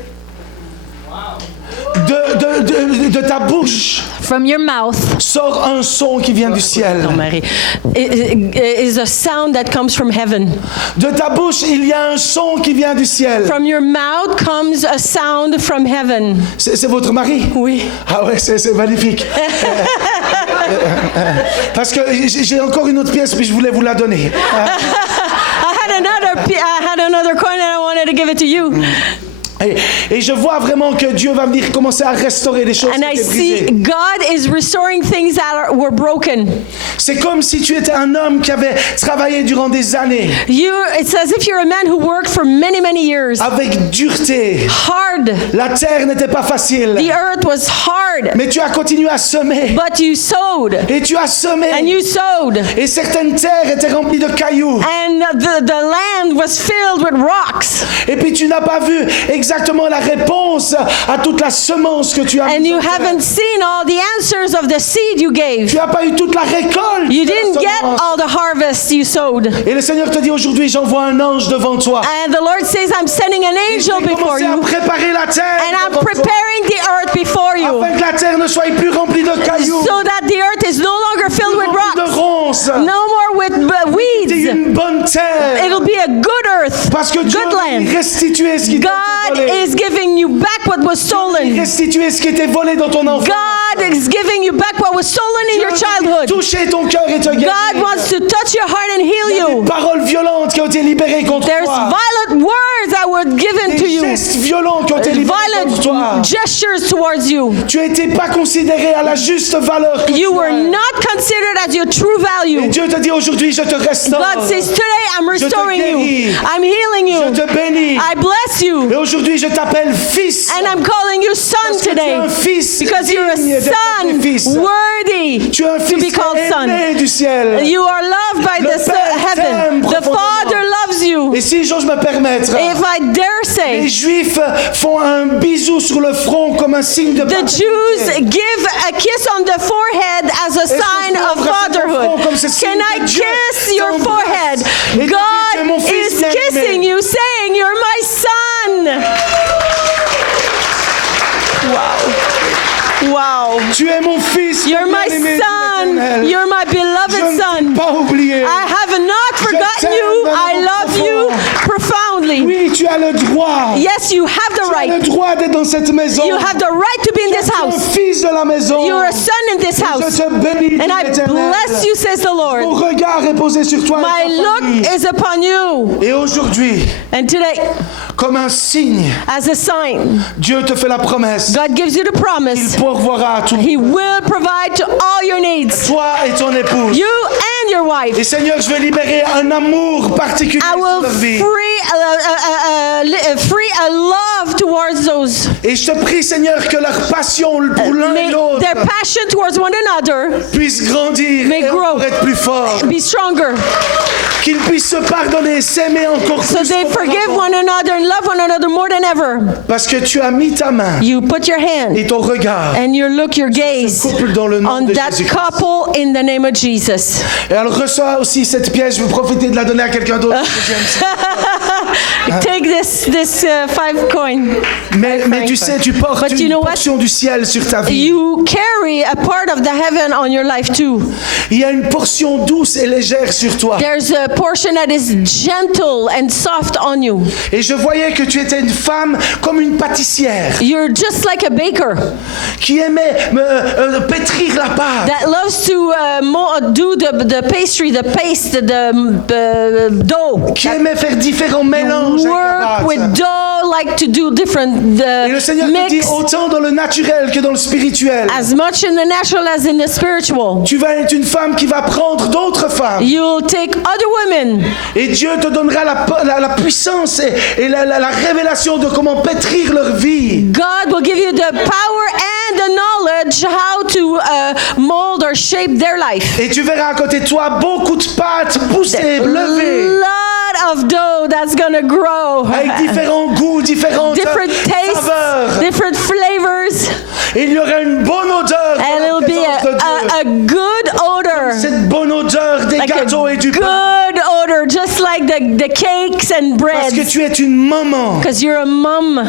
De ta bouche From your mouth sort un son qui vient du ciel. Marie, is a sound that comes from heaven. De ta bouche, il y a un son qui vient du ciel. From your mouth comes a sound from heaven. C'est votre mari? Oui. Ah ouais, c'est magnifique. Parce que j'ai encore une autre pièce, puis je voulais vous la donner. I had another coin and I wanted to give it to you. Et je vois vraiment que Dieu va venir commencer à restaurer des choses And I qui étaient see brisées. God is restoring things that were broken. C'est comme si tu étais un homme qui avait travaillé durant des années It's as if you're a man who worked for many, many years. avec dureté. Hard. La terre n'était pas facile, The earth was hard. mais tu as continué à semer. But you sowed. Et tu as semé. And you sowed. Et certaines terres étaient remplies de cailloux. And the land was filled with rocks. Et puis tu n'as pas vu exactement la réponse à toute la semence que tu as And mise you en terre. haven't seen all the answers of the seed you gave. Tu n'as pas eu toute la récolte. You de la didn't get semence. all the harvest you sowed. Et le Seigneur te dit aujourd'hui, j'envoie un ange devant toi. And the Lord says, I'm sending an Et je angel vais before commencer à you. préparer la terre And I'm devant toi, preparing the earth before you. afin que la terre ne soit plus remplie de cailloux, So that the earth is no longer filled with remplie de rocks. ronces. No more with C'est weeds. une bonne terre. It'll be a good earth. Parce que Dieu Good va land. restituer ce qui t'a God été volé. is giving you back what was stolen. Restituer ce qui était volé dans ton enfance. God is giving you back what was stolen in Dieu your va childhood. toucher ton cœur et te guérir. God wants to touch your heart and Il y heal a des you. paroles violentes qui ont été libérées contre There's toi. violent words that were given to Des you. gestes violents qui ont été libérés contre toi. Violent gestures towards you. Tu n'étais pas considéré à la juste valeur que You tu were as. not considered as your true Et value. Dieu te dit aujourd'hui, je te restaure. God says, today I'm Je te restoring you. guéris. I'm healing Je you. te bénis. I bless you. Et aujourd'hui, je t'appelle fils. And I'm calling you son Parce que tu es today. un fils Because you're a digne d'être appelé son fils. worthy Tu es un to fils be called son. aimé du ciel. You are loved by Le the Père heaven. t'aime The profondément. Father loves you. Et si j'ose me permettre, If I dare les say, Juifs font un bisou sur le front comme un signe de the paternité. Jews give a kiss on the forehead as a sign que je peux of embrasser ton front fatherhood. comme ce signe Can I que Dieu kiss your t'embrasse forehead? et te dit, tu es mon God fils is bien-aimé. kissing you, saying, You're my son. Wow. Tu es mon fils. You're my bien-aimé, dit son. l'Éternel. You're my Je beloved ne t'ai son. pas oublié. I have not forgotten t'aime you. d'un I amour love you profoundly. Oui, tu as le droit. Yes, you have the Tu as le right. droit d'être dans cette maison. You have the right to be in this Tu es un house. fils de la maison. You're a son in this Je house. te bénis, And dit I l'Éternel. bless you, says the Mon Lord. regard est posé sur toi. My et ta look famille. is upon you. Et aujourd'hui, And today, comme un signe, as a sign, Dieu te fait la promesse. God gives you the Il promise. pourvoira à tout. He will provide to all your needs. Toi et ton épouse. You and and your wife. Et Seigneur, je veux libérer un amour particulier I sur will leur vie. free a love towards those. Et je te prie, Seigneur, que leur passion pour l'un et May l'autre their passion towards one another puisse grandir may et grow. encore être plus fort. be stronger. Qu'ils puissent se pardonner, s'aimer encore So plus. they forgive qu'auparavant. one another and love one another more than ever. Parce que tu as mis ta main You put your hand et ton regard and your look, your gaze couple dans le nom on de that Jésus-Christ. couple in the name of Jesus. Et alors reçois aussi cette pièce, je veux profiter de la donner à quelqu'un d'autre. Take this 5 coin. Mais tu sais, tu portes But you une know what? portion du ciel sur ta vie. You carry a part of the heaven on your life too. Il y a une portion douce et légère sur toi. There's a portion that is gentle and soft on you. Et je voyais que tu étais une femme comme une pâtissière You're just like a baker qui aimait pétrir la pâte. that loves to do the pastry, the paste, the dough. Qui aimait faire différents mélanges avec la Work with pâte. dough, like to do different Et le Seigneur te dit mix autant dans le naturel que dans le spirituel. as much in the natural as in the spiritual. Tu vas être une femme qui va prendre d'autres femmes. You'll take other women Et Dieu te donnera la puissance et la révélation de comment pétrir leur vie. God will give you the power and the knowledge how to mold or shape their life. Et tu verras à côté de toi beaucoup de pâtes poussées, levées, Lot of dough that's gonna grow. avec différents goûts, différentes Different tastes, saveurs. different flavors, Et il y aura une bonne odeur dans and la it'll be présence de Dieu. a good odor. Cette bonne odeur des Like a gâteaux et du pain. good odor, just like the cakes and Parce que breads. tu es une maman Because you're a mom,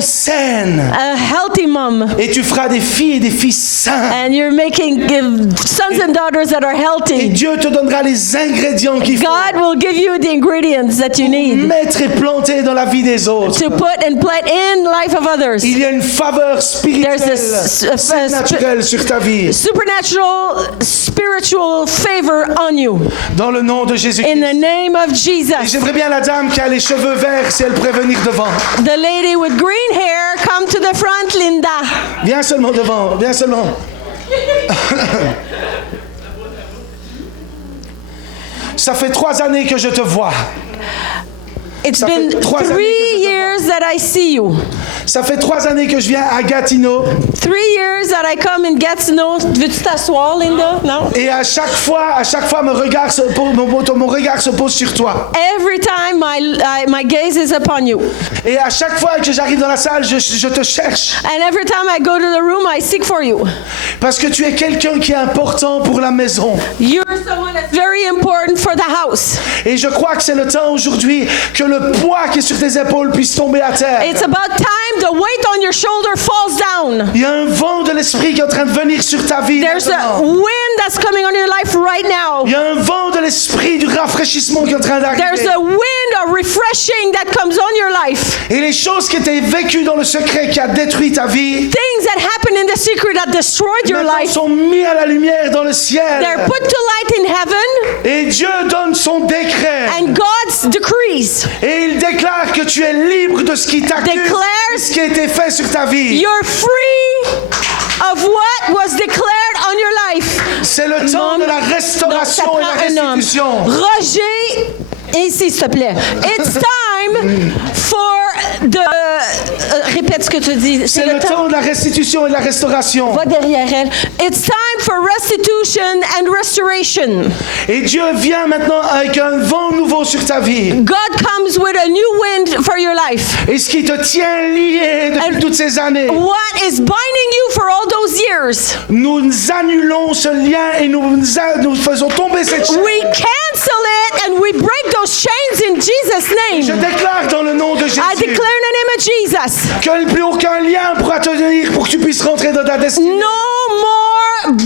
saine. a healthy mom, Et tu feras des filles et des fils sains. and you're making sons and daughters that are Et healthy. Dieu te donnera les ingrédients qu'il faut God will give you the ingredients that you need mettre et planter dans la vie des autres. to put and plant in life of others. Il y a une faveur spirituelle, There's a surnaturelle sur ta vie. Supernatural, spiritual favor on you. Dans le nom de In Jésus-Christ. the name of Et Jesus. j'aimerais bien la dame qui a les cheveux verts, si elle pourrait venir devant. The lady with green hair, come to the front, Linda. Viens seulement devant, viens seulement. Ça fait 3 années que je te vois. It's Ça been fait 3 années 3 que je te years that I see you. Ça fait 3 années que je viens à Gatineau. 3 years that I come in Gatineau. Veux-tu t'asseoir, Linda? No? Et à chaque fois, mon regard se pose sur toi. Every time my gaze is upon you. Et à chaque fois que j'arrive dans la salle, je te cherche. And every time I go to the room, I seek for you. Parce que tu es quelqu'un qui est important pour la maison. You're someone that's very important for the house. Et je crois que c'est le temps aujourd'hui que le poids qui est sur tes épaules puisse tomber à terre. It's about time the weight on your shoulder falls down. Il y a un vent de l'esprit qui est en train de venir sur ta vie. There's a maintenant. wind that's coming on your life right now. Il y a un vent de l'esprit du rafraîchissement qui est en train There's d'arriver. a wind of refreshing that comes on your life. Et les choses qui étaient vécues dans le secret qui a détruit ta vie Things that happened in the secret that destroyed your maintenant life, sont mis à la lumière dans le ciel. they're put to light in heaven, Et Dieu donne son décret. and God decrees. Et il déclare que tu es libre de ce qui t'accuse, Declares de ce qui a été fait sur ta vie. You're free of what was declared on your life. C'est le temps de la restauration et la restitution. Roger, ici s'il te plaît. It's time for the... répète ce que tu dis. C'est le temps de la restitution et de la restauration. Va derrière elle. It's time for restitution and restoration. Et Dieu vient maintenant avec un vent nouveau sur ta vie. God comes with a new wind for your life. Et ce qui te tient lié depuis And toutes ces années, What is binding you for all those years? nous annulons ce lien et nous faisons tomber cette chaîne. We cancel it and we break those chains in Jesus' Je name. déclare dans le nom de Jésus I declare in the name of Jesus. que plus aucun lien pourra te tenir pour que tu puisses rentrer dans ta destinée. No more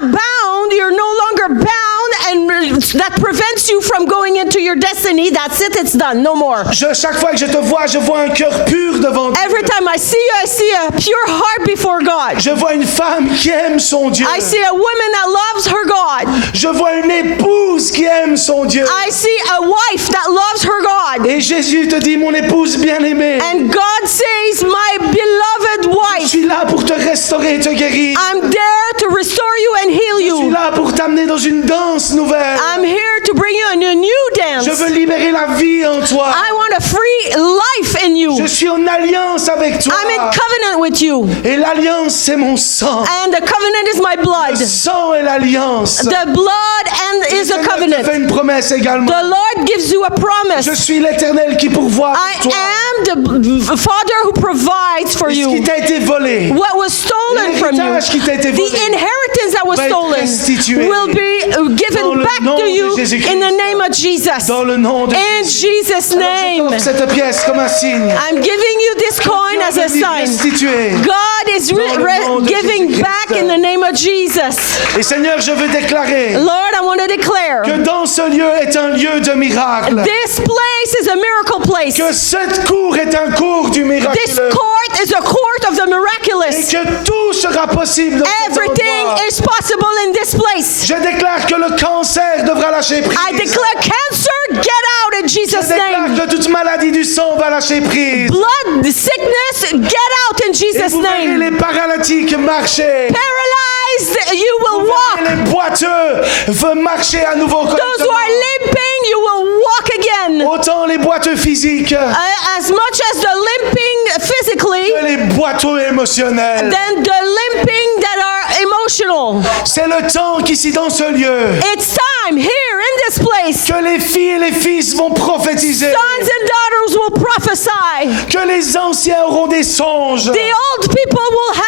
bound. You're no longer bound, and that prevents you from going into your destiny. That's it. It's done. No more. Chaque fois que je te vois, je vois un cœur pur devant Dieu. Every time I see you, I see a pure heart before God. Je vois une femme qui aime son Dieu. I see a woman that loves her God. Je vois une épouse qui aime son Dieu. I see a wife that loves her God. Et Jésus te dit, mon épouse bien-aimée, And God says, my beloved je wife, suis là pour te restaurer et te guérir. I'm there to to restore you and heal Je suis you. là pour t'amener dans une danse nouvelle. I'm here to bring you in a new dance. Je veux libérer la vie en toi. I want a free life in you. Je suis en alliance avec toi. I'm in covenant with you. Et l'alliance, c'est mon sang. And the covenant is my blood. Le sang est l'alliance. The blood and is a Je te covenant. fais une promesse également. The Lord gives you a promise. Je suis l'Éternel qui pourvoit I pour toi. am the Father who provides for Et ce qui you. t'a été volé, What was stolen from you, l'héritage qui t'a été volé, the inheritance that was va être stolen, restitué will be dans given le back nom to de you Jésus-Christ. in the name of Jesus. dans le nom de In Jésus. Jesus' Alors, je name. t'offre cette pièce comme un signe. I'm giving you this coin as a Dieu va sign. restituer. God is Dans le nom de giving Jésus-Christ. back in the name of Jesus. Et Seigneur, je veux déclarer Lord, I want to declare que dans ce lieu est un lieu de miracle. this place is a miracle place. Que cette cour est un cours du miracle. This court is a court of the Et miraculous. que tout sera possible dans cet Everything endroit. is possible in this place. Je déclare que le cancer devra lâcher prise. I declare cancer, get out in Je Jesus' déclare name. que toute maladie du sang va lâcher prise. Blood, sickness, get out in Et Jesus' vous verrez name. les paralytiques marcher. Paralyzed, you will Vous walk. verrez les boiteux veulent marcher à nouveau. Those who are limping, you will walk again. Autant les boiteux physiques que As much as the limping physically, les boiteux émotionnels. then the limping that are emotional. C'est le temps qu'ici dans ce lieu, It's time here in this place. que les filles et les fils vont prophétiser. Sons and daughters will prophesy. Que les anciens auront des songes. The old people will have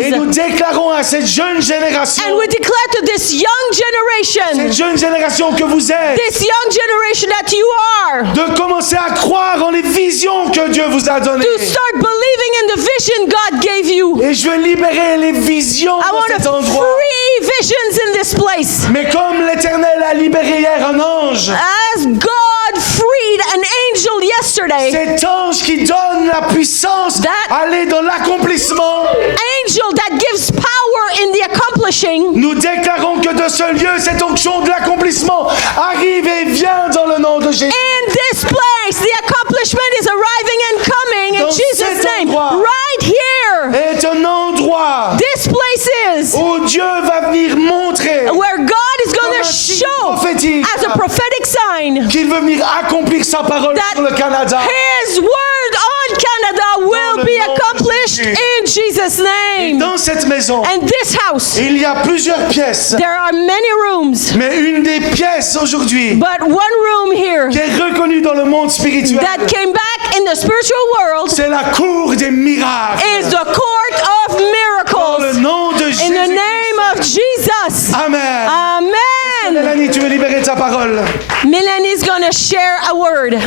Et nous dreams. déclarons à cette jeune génération, And we declare to this young cette generation, jeune génération que vous êtes, this young generation that you are, de commencer à croire en les visions que Dieu vous a données. to start believing in the vision God gave you. Et je veux libérer les visions I dans want cet to endroit. free visions in this place. Mais comme l'Éternel a libéré hier un ange, As God freed an angel yesterday, cet ange qui donne la puissance That- aller dans l'accomplissement, angel that gives power in the accomplishing, nous déclarons que de ce lieu, cette onction de l'accomplissement arrive et vient dans le nom de Jésus. in this place, the accomplishment is arriving and coming in Dans Jesus' cet name. endroit. Right here, Est un endroit this place is où Dieu va venir montrer where God is going Comme to un signe show prophétique. as a prophetic sign qu'il veut venir accomplir sa parole that sur le Canada. His word on Canada will le be nom de accomplished Jésus. in Jesus' name. Dans cette maison, And this house, il y a plusieurs pièces, there are many rooms, mais une des pièces aujourd'hui but one room here qui est reconnue dans le monde spirituel, that came back in the spiritual world c'est la cour des miracles. is the court of Dans le miracles. nom de In the Jésus. name of Jesus. Amen. Amen. Mélanie, tu veux libérer ta parole? Melanie's going to share a word.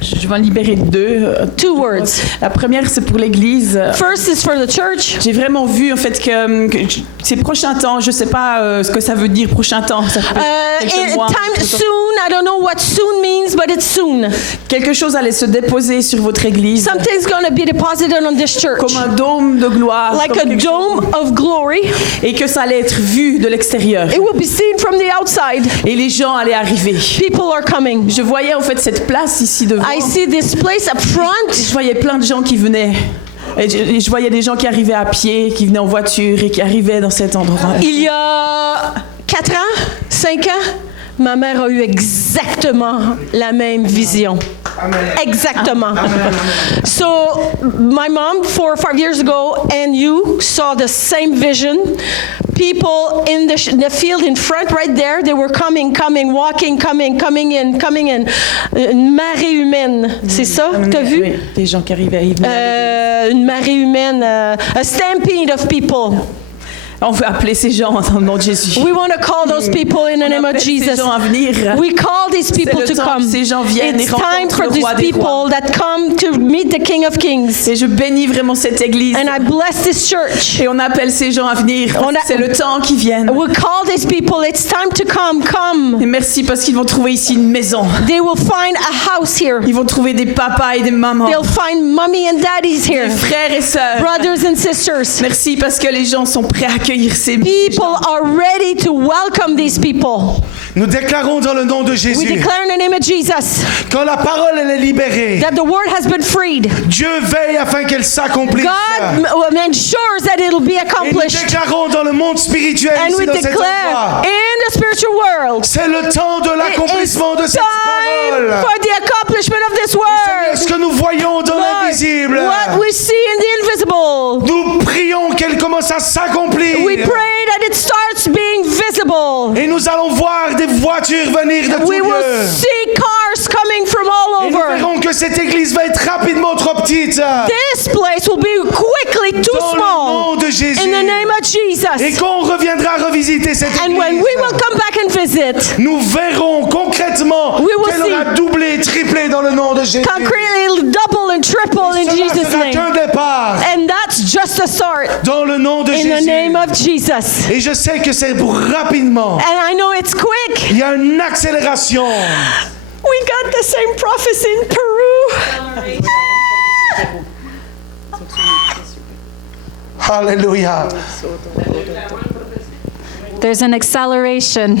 Je vais en libérer deux. 2 words. La première, c'est pour l'Église. First is for the church. J'ai vraiment vu en fait que ces prochains temps, je sais pas ce que ça veut dire prochain temps. Ça peut être quelques In mois, time soon, I don't know what soon means, but it's soon. quelque chose allait se déposer sur votre Église Something's going to be deposited on this church. comme un dôme de gloire, Like comme a quelque chose- dome of glory. et que ça allait être vu de l'extérieur. It will be seen from the outside. Et les gens allaient arriver. People are coming. Je voyais en fait cette place ici devant. I see this place up front. Je voyais plein de gens qui venaient. Et je voyais des gens qui arrivaient à pied, qui venaient en voiture et qui arrivaient dans cet endroit. Il y a 4 ans, 5 ans, ma mère a eu exactement la même vision. Exactement. So, my mom, 4 or 5 years ago, and you saw the same vision. People in the field in front, right there, they were coming, walking, coming in. Une marée humaine, c'est ça? T'as vu? Oui, des gens qui arrivaient. Ils venaient Une marée humaine, a stampede of people. On veut appeler ces gens dans le nom de Jésus. We want to call those people in the name of appelle ces Jesus. gens à venir. We call these people le to temps come. que ces gens viennent It's et time rencontrent for le these roi des people rois. that come to meet the King of Kings. Et je bénis vraiment cette église. And I bless this church. Et on appelle ces gens à venir. Parce que c'est le temps qui vient. We call these people, it's time to come. Et merci parce qu'ils vont trouver ici une maison. They will find a house here. Ils vont trouver des papas et des mamans. They'll find mommy and daddies here, Des frères et sœurs. brothers and sisters. Merci parce que les gens sont prêts à accueillir ces People are ready to welcome these people. Nous déclarons dans le nom de We Jésus, declare in the name of Jesus quand la parole elle est libérée, that the word has been freed. Dieu veille afin qu'elle s'accomplisse. God ensures that it'll be Et nous accomplished. déclarons dans le monde spirituel And ici we dans cet declare endroit, in the spiritual world, c'est le temps de it is l'accomplissement de cette time parole. for the accomplishment of this Seigneur, ce word. que nous voyons dans Lord, l'invisible, what we see in the invisible, nous prions qu'elle commence à s'accomplir. we pray that it starts being visible. Et nous allons voir des voitures venir de tous We will lieux. see cars coming from all Et nous over. verrons que cette église va être rapidement trop petite. This place will be quickly too Dans le small. nom de Jésus. In the name of Et Jesus. quand on reviendra revisiter cette And when église, we will come back and visit, nous verrons concrètement We will qu'elle aura see. doublé, triplé dans le nom de Jésus. concretely it'll double and triple in Cela Jesus' sera name. qu'un départ And that's just a start. dans le nom de In the Jésus. name of Jesus. Et je sais que c'est pour rapidement. And I know it's quick. Il y a une accélération. We got the same prophecy in Peru. Alléluia. There's an acceleration.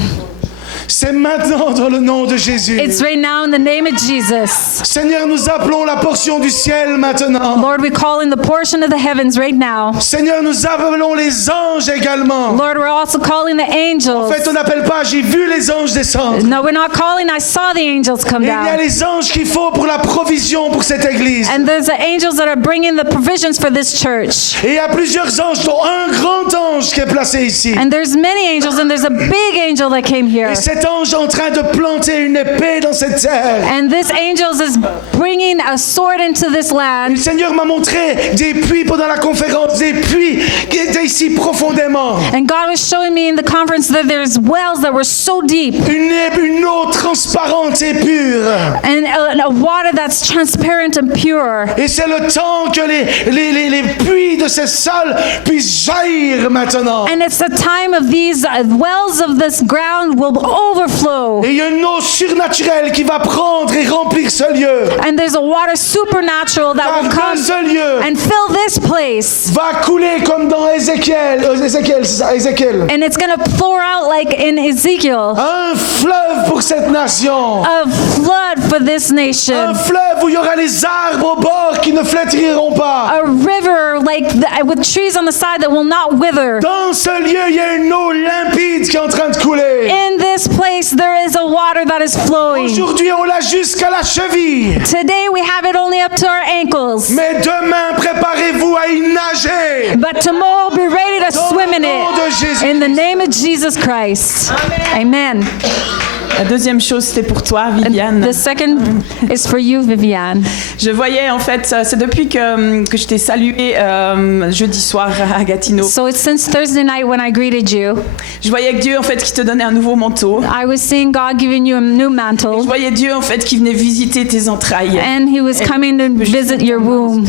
C'est maintenant dans le nom de Jésus. It's right now in the name of Jesus. Seigneur, nous appelons la portion du ciel maintenant. Lord, we call in the portion of the heavens right now. Seigneur, nous appelons les anges également. Lord, we're also calling the En angels. fait, on n'appelle pas, j'ai vu les anges descendre. No, we're not calling, I saw the angels come Et il y a down. les anges qu'il faut pour la provision pour cette église. And there's the angels that are bringing the provisions for this church. Et il y a plusieurs anges, dont un grand ange qui est placé ici. And there's many angels, and there's a big angel that came here. Et cet ange est en train de planter une épée dans cette terre. And this angel is bringing a sword into this Le land. Seigneur m'a montré des puits pendant la conférence, des puits qui étaient ici profondément. And God was showing me in the conference that there's wells that were so deep, Une eau transparente et pure. and a water that's transparent and pure. Et c'est le temps que les puits de ces sols puissent jaillir maintenant. And it's the time of these wells of this ground will overflow. Et il y a une eau surnaturelle qui va prendre et remplir ce lieu. And there's a water supernatural that will Car come de ce lieu and fill this place. va couler comme dans Ézéchiel, c'est ça, Ézéchiel. And it's going to pour out like in Ezekiel, Un fleuve pour cette nation. a flood for this nation. Un fleuve où il y aura les arbres au bord qui ne flétriront pas. A river with trees on the side that will not wither. Dans ce lieu, il y a une eau limpide qui est en train de couler. In this place there is a water that is flowing. Aujourd'hui, on l'a jusqu'à la cheville. Today we have it only up to our ankles. Mais demain, préparez-vous à y nager. But tomorrow be ready to Dans swim le in nom de Jésus. it. In the name of Jesus Christ. Amen. La deuxième chose, c'était pour toi, Viviane. The second is for you, Viviane. Je voyais, en fait, c'est depuis que je t'ai salué jeudi soir à Gatineau. So it's since Thursday night when I greeted you. Je voyais que Dieu, en fait, qui te donnait un nouveau manteau. I was seeing God giving you a new Je mantle, voyais Dieu, en fait, qui venait visiter tes entrailles. and He was coming to visit your womb.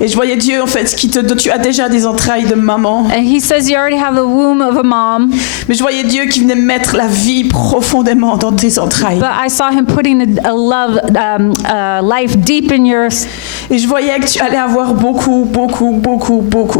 Et je voyais Dieu, en fait, tu as déjà des entrailles de maman. And He says you already have the womb of a mom, Mais je voyais Dieu qui venait mettre la vie profondément dans tes entrailles. but I saw Him putting a love, life deep in yours, Et je voyais que tu allais avoir beaucoup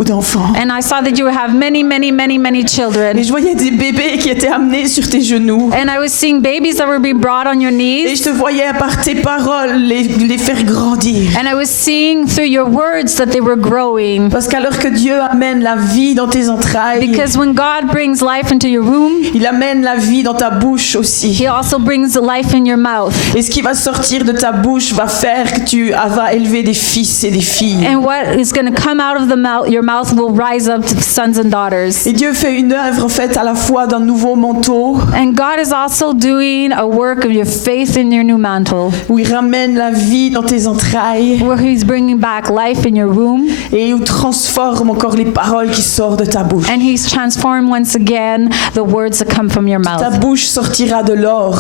d'enfants. and I saw that you would have many, many, many, many Et children. je voyais des bébés qui étaient amenés sur tes genoux. And I was seeing babies that would be brought on your Et knees, je te voyais par tes paroles les faire grandir. and I was seeing through your words that they were growing. Parce qu'alors que Dieu amène la vie dans tes entrailles, Because when God brings life into your womb, il amène la vie dans ta bouche aussi. He also brings life in your mouth. Et ce qui va sortir de ta bouche va faire que tu vas élever des fils et des filles. And what is going to come out of your mouth will rise up to sons and daughters. Et Dieu fait une œuvre en fait à la fois d'un nouveau manteau And God is also doing a work of your faith in your new mantle, où il ramène la vie dans tes entrailles where He's bringing back life in your womb, et où transforme encore les paroles qui sortent de ta bouche. and He's transformed once again the words that come from your Ta mouth. bouche sortira de l'or.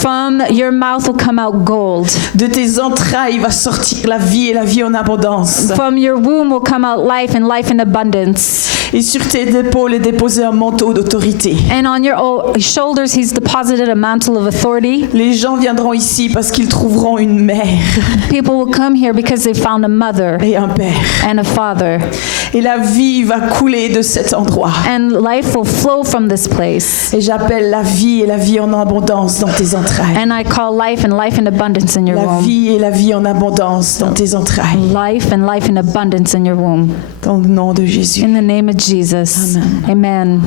From your mouth will come out gold. De tes entrailles va sortir la vie et la vie en abondance. From your womb will come out life and life in abundance. Et sur tes épaules est déposé un manteau d'autorité. And on your shoulders, he's deposited a mantle of authority. Les gens viendront ici parce qu'ils trouveront une mère People will come here because they found a mother et un père. and a father. Et la vie va couler de cet endroit. And life will flow from this place. Et j'appelle la vie et la vie en abondance dans tes entrailles. And I call life and life in abundance in your La womb. vie et la vie en abondance dans tes entrailles. Life and life in abundance in your womb. Dans le nom de Jésus. In the name of Jesus. Amen.